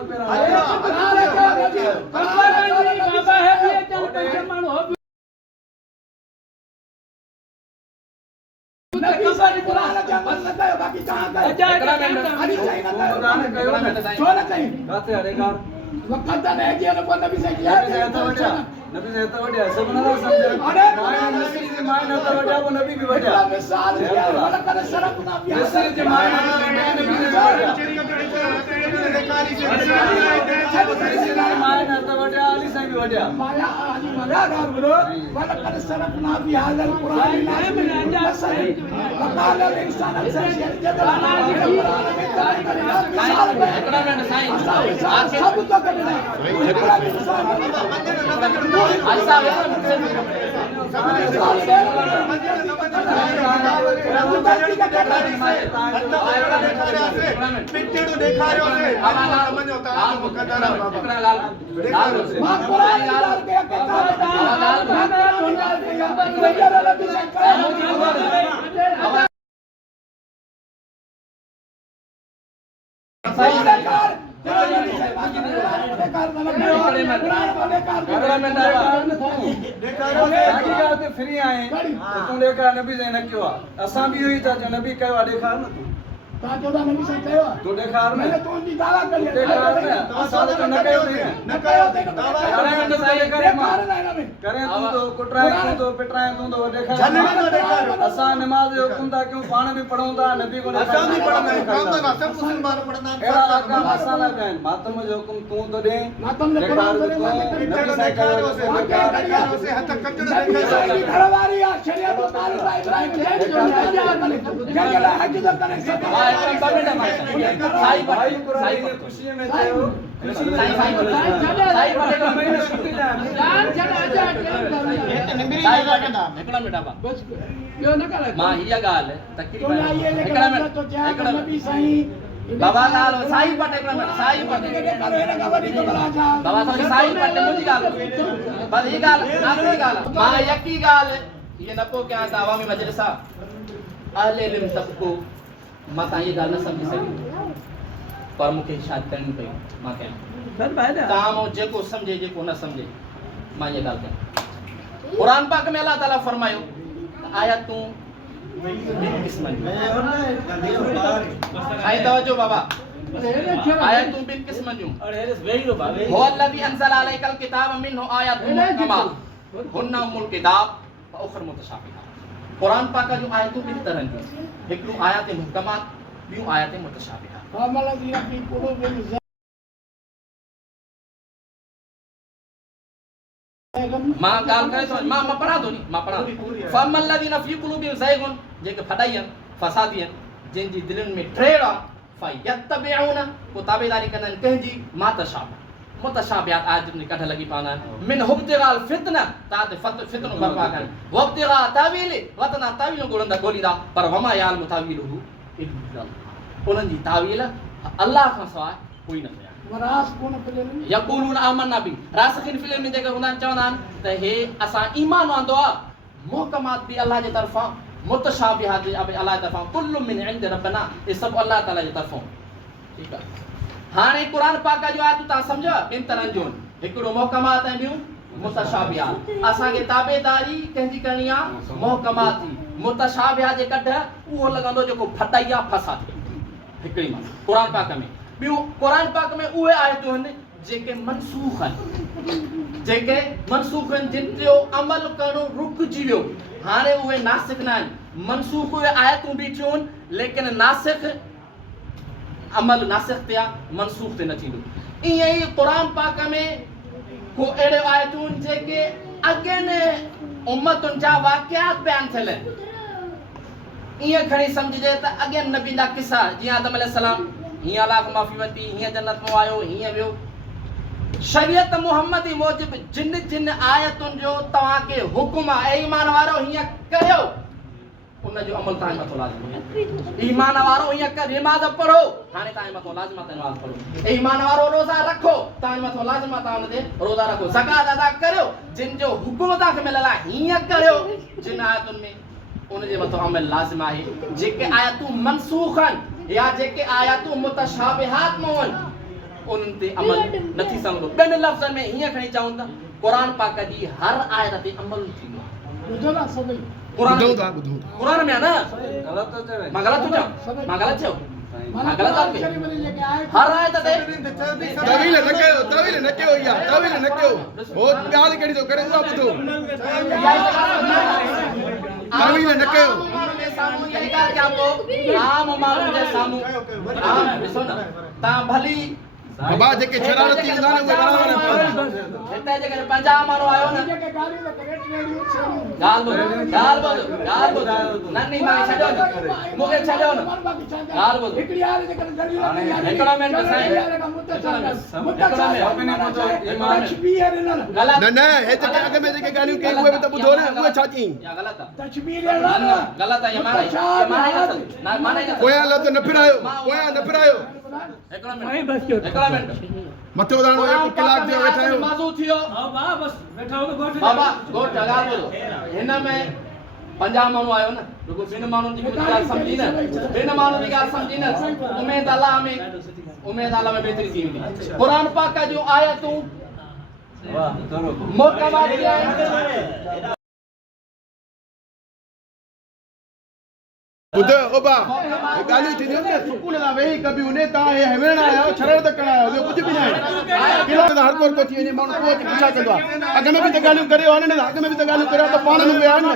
है ये चल पैसे मानो हो नबी सही कुरान का मतलब है बाकी कहां का अली सही ना छोड़ कहीं गाते अड़ेगा वक्त नहीं किया ना कोई नबी सही किया नबी से तो बढ़िया सब ना समझे नबी से माय ना तो बढ़िया वो नबी भी बढ़िया मिसाल दिया वाला कर शरफ ना पिया नबी से माय ना तो नबी से बढ़िया माय ना तो बढ़िया अली से भी बढ़िया माया अली मजा दार बोलो वाला कर शरफ ना पिया हाजर कुरान ना सही वकाल इंसान अक्सर शेर जदल मिसाल सब तो करना फ्री आए तू देखा नबी से न क्यों असा भी हुई था जो नबी कहो देखा न ता जोदा नबी से कयो तू देखा मैंने तो उनकी दावा कर लिया देखा असा तो न कयो न कयो करे तू तो कुटराए तू तो पिटराए तू तो देखा असा नमाज जो कुंदा क्यों पाण भी पढ़ूंदा नबी को असा भी पढ़ना है काम ना सब मुसलमान पढ़ना एड़ा आका मसाला बहन मातम जो हुकुम तू तो दे मातम ने कुरान करे नबी से कहो से हथ कचड़ देखा घरवारी आ शरीयत तार इब्राहिम जैन जो जगला हज तो करे साई भाई खुशी में थे मां हीअ ॻाल्हि तकरीबन बाबा नालो साई पट हिकिड़ो मिनट साई पट बाबा साई पट मुंहिंजी ॻाल्हि बस हीअ ॻाल्हि आख़िरी ॻाल्हि मां यकी ॻाल्हि हीअ न पोइ कयां त अवामी मजलिस आहे अहले इल्म तबको मां तव्हां इहा ॻाल्हि न सम्झी सघी पर मूंखे शायदि करणी पई मां कयां तव्हां मूं जेको सम्झे जेको न सम्झे मां इहा ॻाल्हि कयां क़ुरान पाक में अलाह ताला फरमायो आयतूं ॿिनि क़िस्मनि ऐं तवजो बाबा आयतूं ॿिनि क़िस्मनि जूं हुव अल्लज़ी अंज़ल अलैकल किताब मिन्हु आयतुन मुहकमात हुन्ना उम्मुल किताब व उख़र मुतशाबिहात क़ुरान पाक जूं आयतूं ॿिनि तरहनि जूं हिकिड़ियूं आयत मुहकमात ॿियूं आयत मुतशाबिहात मां ॻाल्हि करे थो मां पढ़ां थो नी मां पढ़ां फमल लज़ीना फी क़ुलूबिहिम ज़ैग़ुन जेके फॾाई आहिनि फसादी आहिनि जंहिंजी दिलनि में ड्रेड़ आहे फयत्तबिऊन को ताबेदारी कंदा आहिनि कंहिंजी मातशाबिह मुतशाबिहात आयतुनि कढ लॻी पवंदा आहिनि मिन हुब्तिगाल फितना ताते फितनो बर्पा कनि वब्तिगा तावील वतना तावील ॻोल्हींदा पर वमा याल मुतावीलहु इल्ला उन्हनि जी तावील अल्लाह खां सवाइ कोई न यक़ूलून आमन्ना बि रासिखीन फिल इल्म जेके हूंदा आहिनि चवंदा आहिनि त हे असां ईमान आंदो आहे मुहकमात बि अल्लाह जे तरफ़ां मुतशाबिहात बि अल्लाह जे तरफ़ां कुल्लु मिन इंद रब्बना हे सभु अल्लाह ताला जे तरफ़ां ठीकु आहे हाणे क़ुरान पाक जो आयतूं तव्हां सम्झो ॿिनि तरहनि जूं हिकिड़ो मुहकमात ऐं ॿियूं मुतशाबिहात असांखे ताबेदारी कंहिंजी करणी आहे मुहकमात जी मुतशाबिहा जे कढ उहो लॻंदो जेको फटैया फसाद हिकिड़ी मां क़ुरान पाक में ॿियो क़ुरान पाक में उहे आयतूं आहिनि जेके मनसूख आहिनि जिन जो अमल करणो रुकिजी वियो हाणे उहे नासिक न आहिनि मनसूख उहे आयतूं बीठियूं आहिनि लेकिन नासिक अमल नासिक ते आहे मनसूख ते न थींदो ईअं ई क़ुरान पाक में को अहिड़ियूं आयतूं आहिनि जेके अॻियनि उम्मतुनि जा वाक़ियात बयानु थियल आहिनि ईअं खणी सम्झिजे त अॻियनि नबी जा किसा जीअं आदम अलैहिस्सलाम हीअं अलाह खां माफ़ी वरिती हीअं जन्नत में आयो हीअं वियो शरीयत मुहम्मदी मूजिब जिन जिन आयतुनि जो तव्हांखे हुकुम आहे ईमान वारो हीअं कयो उन जो अमल तव्हांजे मथां लाज़िम आहे ईमान वारो हीअं कर नमाज़ पढ़ो हाणे तव्हांजे मथां लाज़िम आहे नमाज़ पढ़ो ईमान वारो रोज़ा रखो तव्हांजे मथां लाज़िम आहे तव्हां हुन ते रोज़ा रखो ज़कात अदा करियो जिन जो हुकुम तव्हांखे मिलियल आहे हीअं करियो जिन आयतुनि में उन जे मथां अमल लाज़िम आहे जेके आयतूं मनसूख आहिनि या जेके आयतूं मुतशाबिहात में आहिनि उन्हनि ते अमल नथी सघंदो ॿिनि लफ़्ज़नि में हीअं खणी चऊं त क़ुरान पाक जी हर आयत ते अमल थींदो आहे क़ुरान में आहे न गलत तो चवे मां ग़लति थो चवां मां ग़लति चयो मां ग़लति हर आयत ते तवील न कयो या तवील न कयो हो ॻाल्हि कहिड़ी थो करे उहा ॿुधो तवील न कयो साम्हूं इहा ॻाल्हि कयां पोइ आम माण्हुनि जे साम्हूं ॾिसो न तव्हां भली बाबा जेके शरारती हूंदा आहिनि उहे बराबरि हिते जेके 50 माण्हू आयो न ॻाल्हि ॿुधो नन्ही मां छॾियो न मूंखे छॾियो न ॻाल्हि ॿुधो हिकिड़ो मिंट साईं न न हे जेके अॻ में जेके ॻाल्हियूं कयूं उहे बि त ॿुधो न उहे छा चई ग़लति आहे पोयां लफ़्ज़ न फिरायो हिकिड़ो मिंट मथो दाणो हिकु कलाक जो वेठा आहियो मौज़ू थियो बाबा गोठ ॻाल्हि ॿुधो हिन में 50 माण्हू आयो न रुगो ॿिन माण्हुनि जी ॻाल्हि सम्झी न ॿिन माण्हुनि जी ॻाल्हि सम्झी न उमेद अल्लाह में बहितरी थी वेंदी क़ुरान पाक जूं आयतूं मुतवाती आहिनि ॿुधो ओबा ॻाल्हियूं थींदियूं न सुकून सां वेही कबी उन तव्हां हे हिमण आया आहियो शरारत करण आया आहियो ॿियो कुझु बि न आहे कहिड़ो त हर को थी वञे माण्हू पोइ छा कंदो आहे अॻ में बि त ॻाल्हियूं करियो आहे न अॻ में बि त ॻाल्हियूं करियो त पाण में विया आहिनि न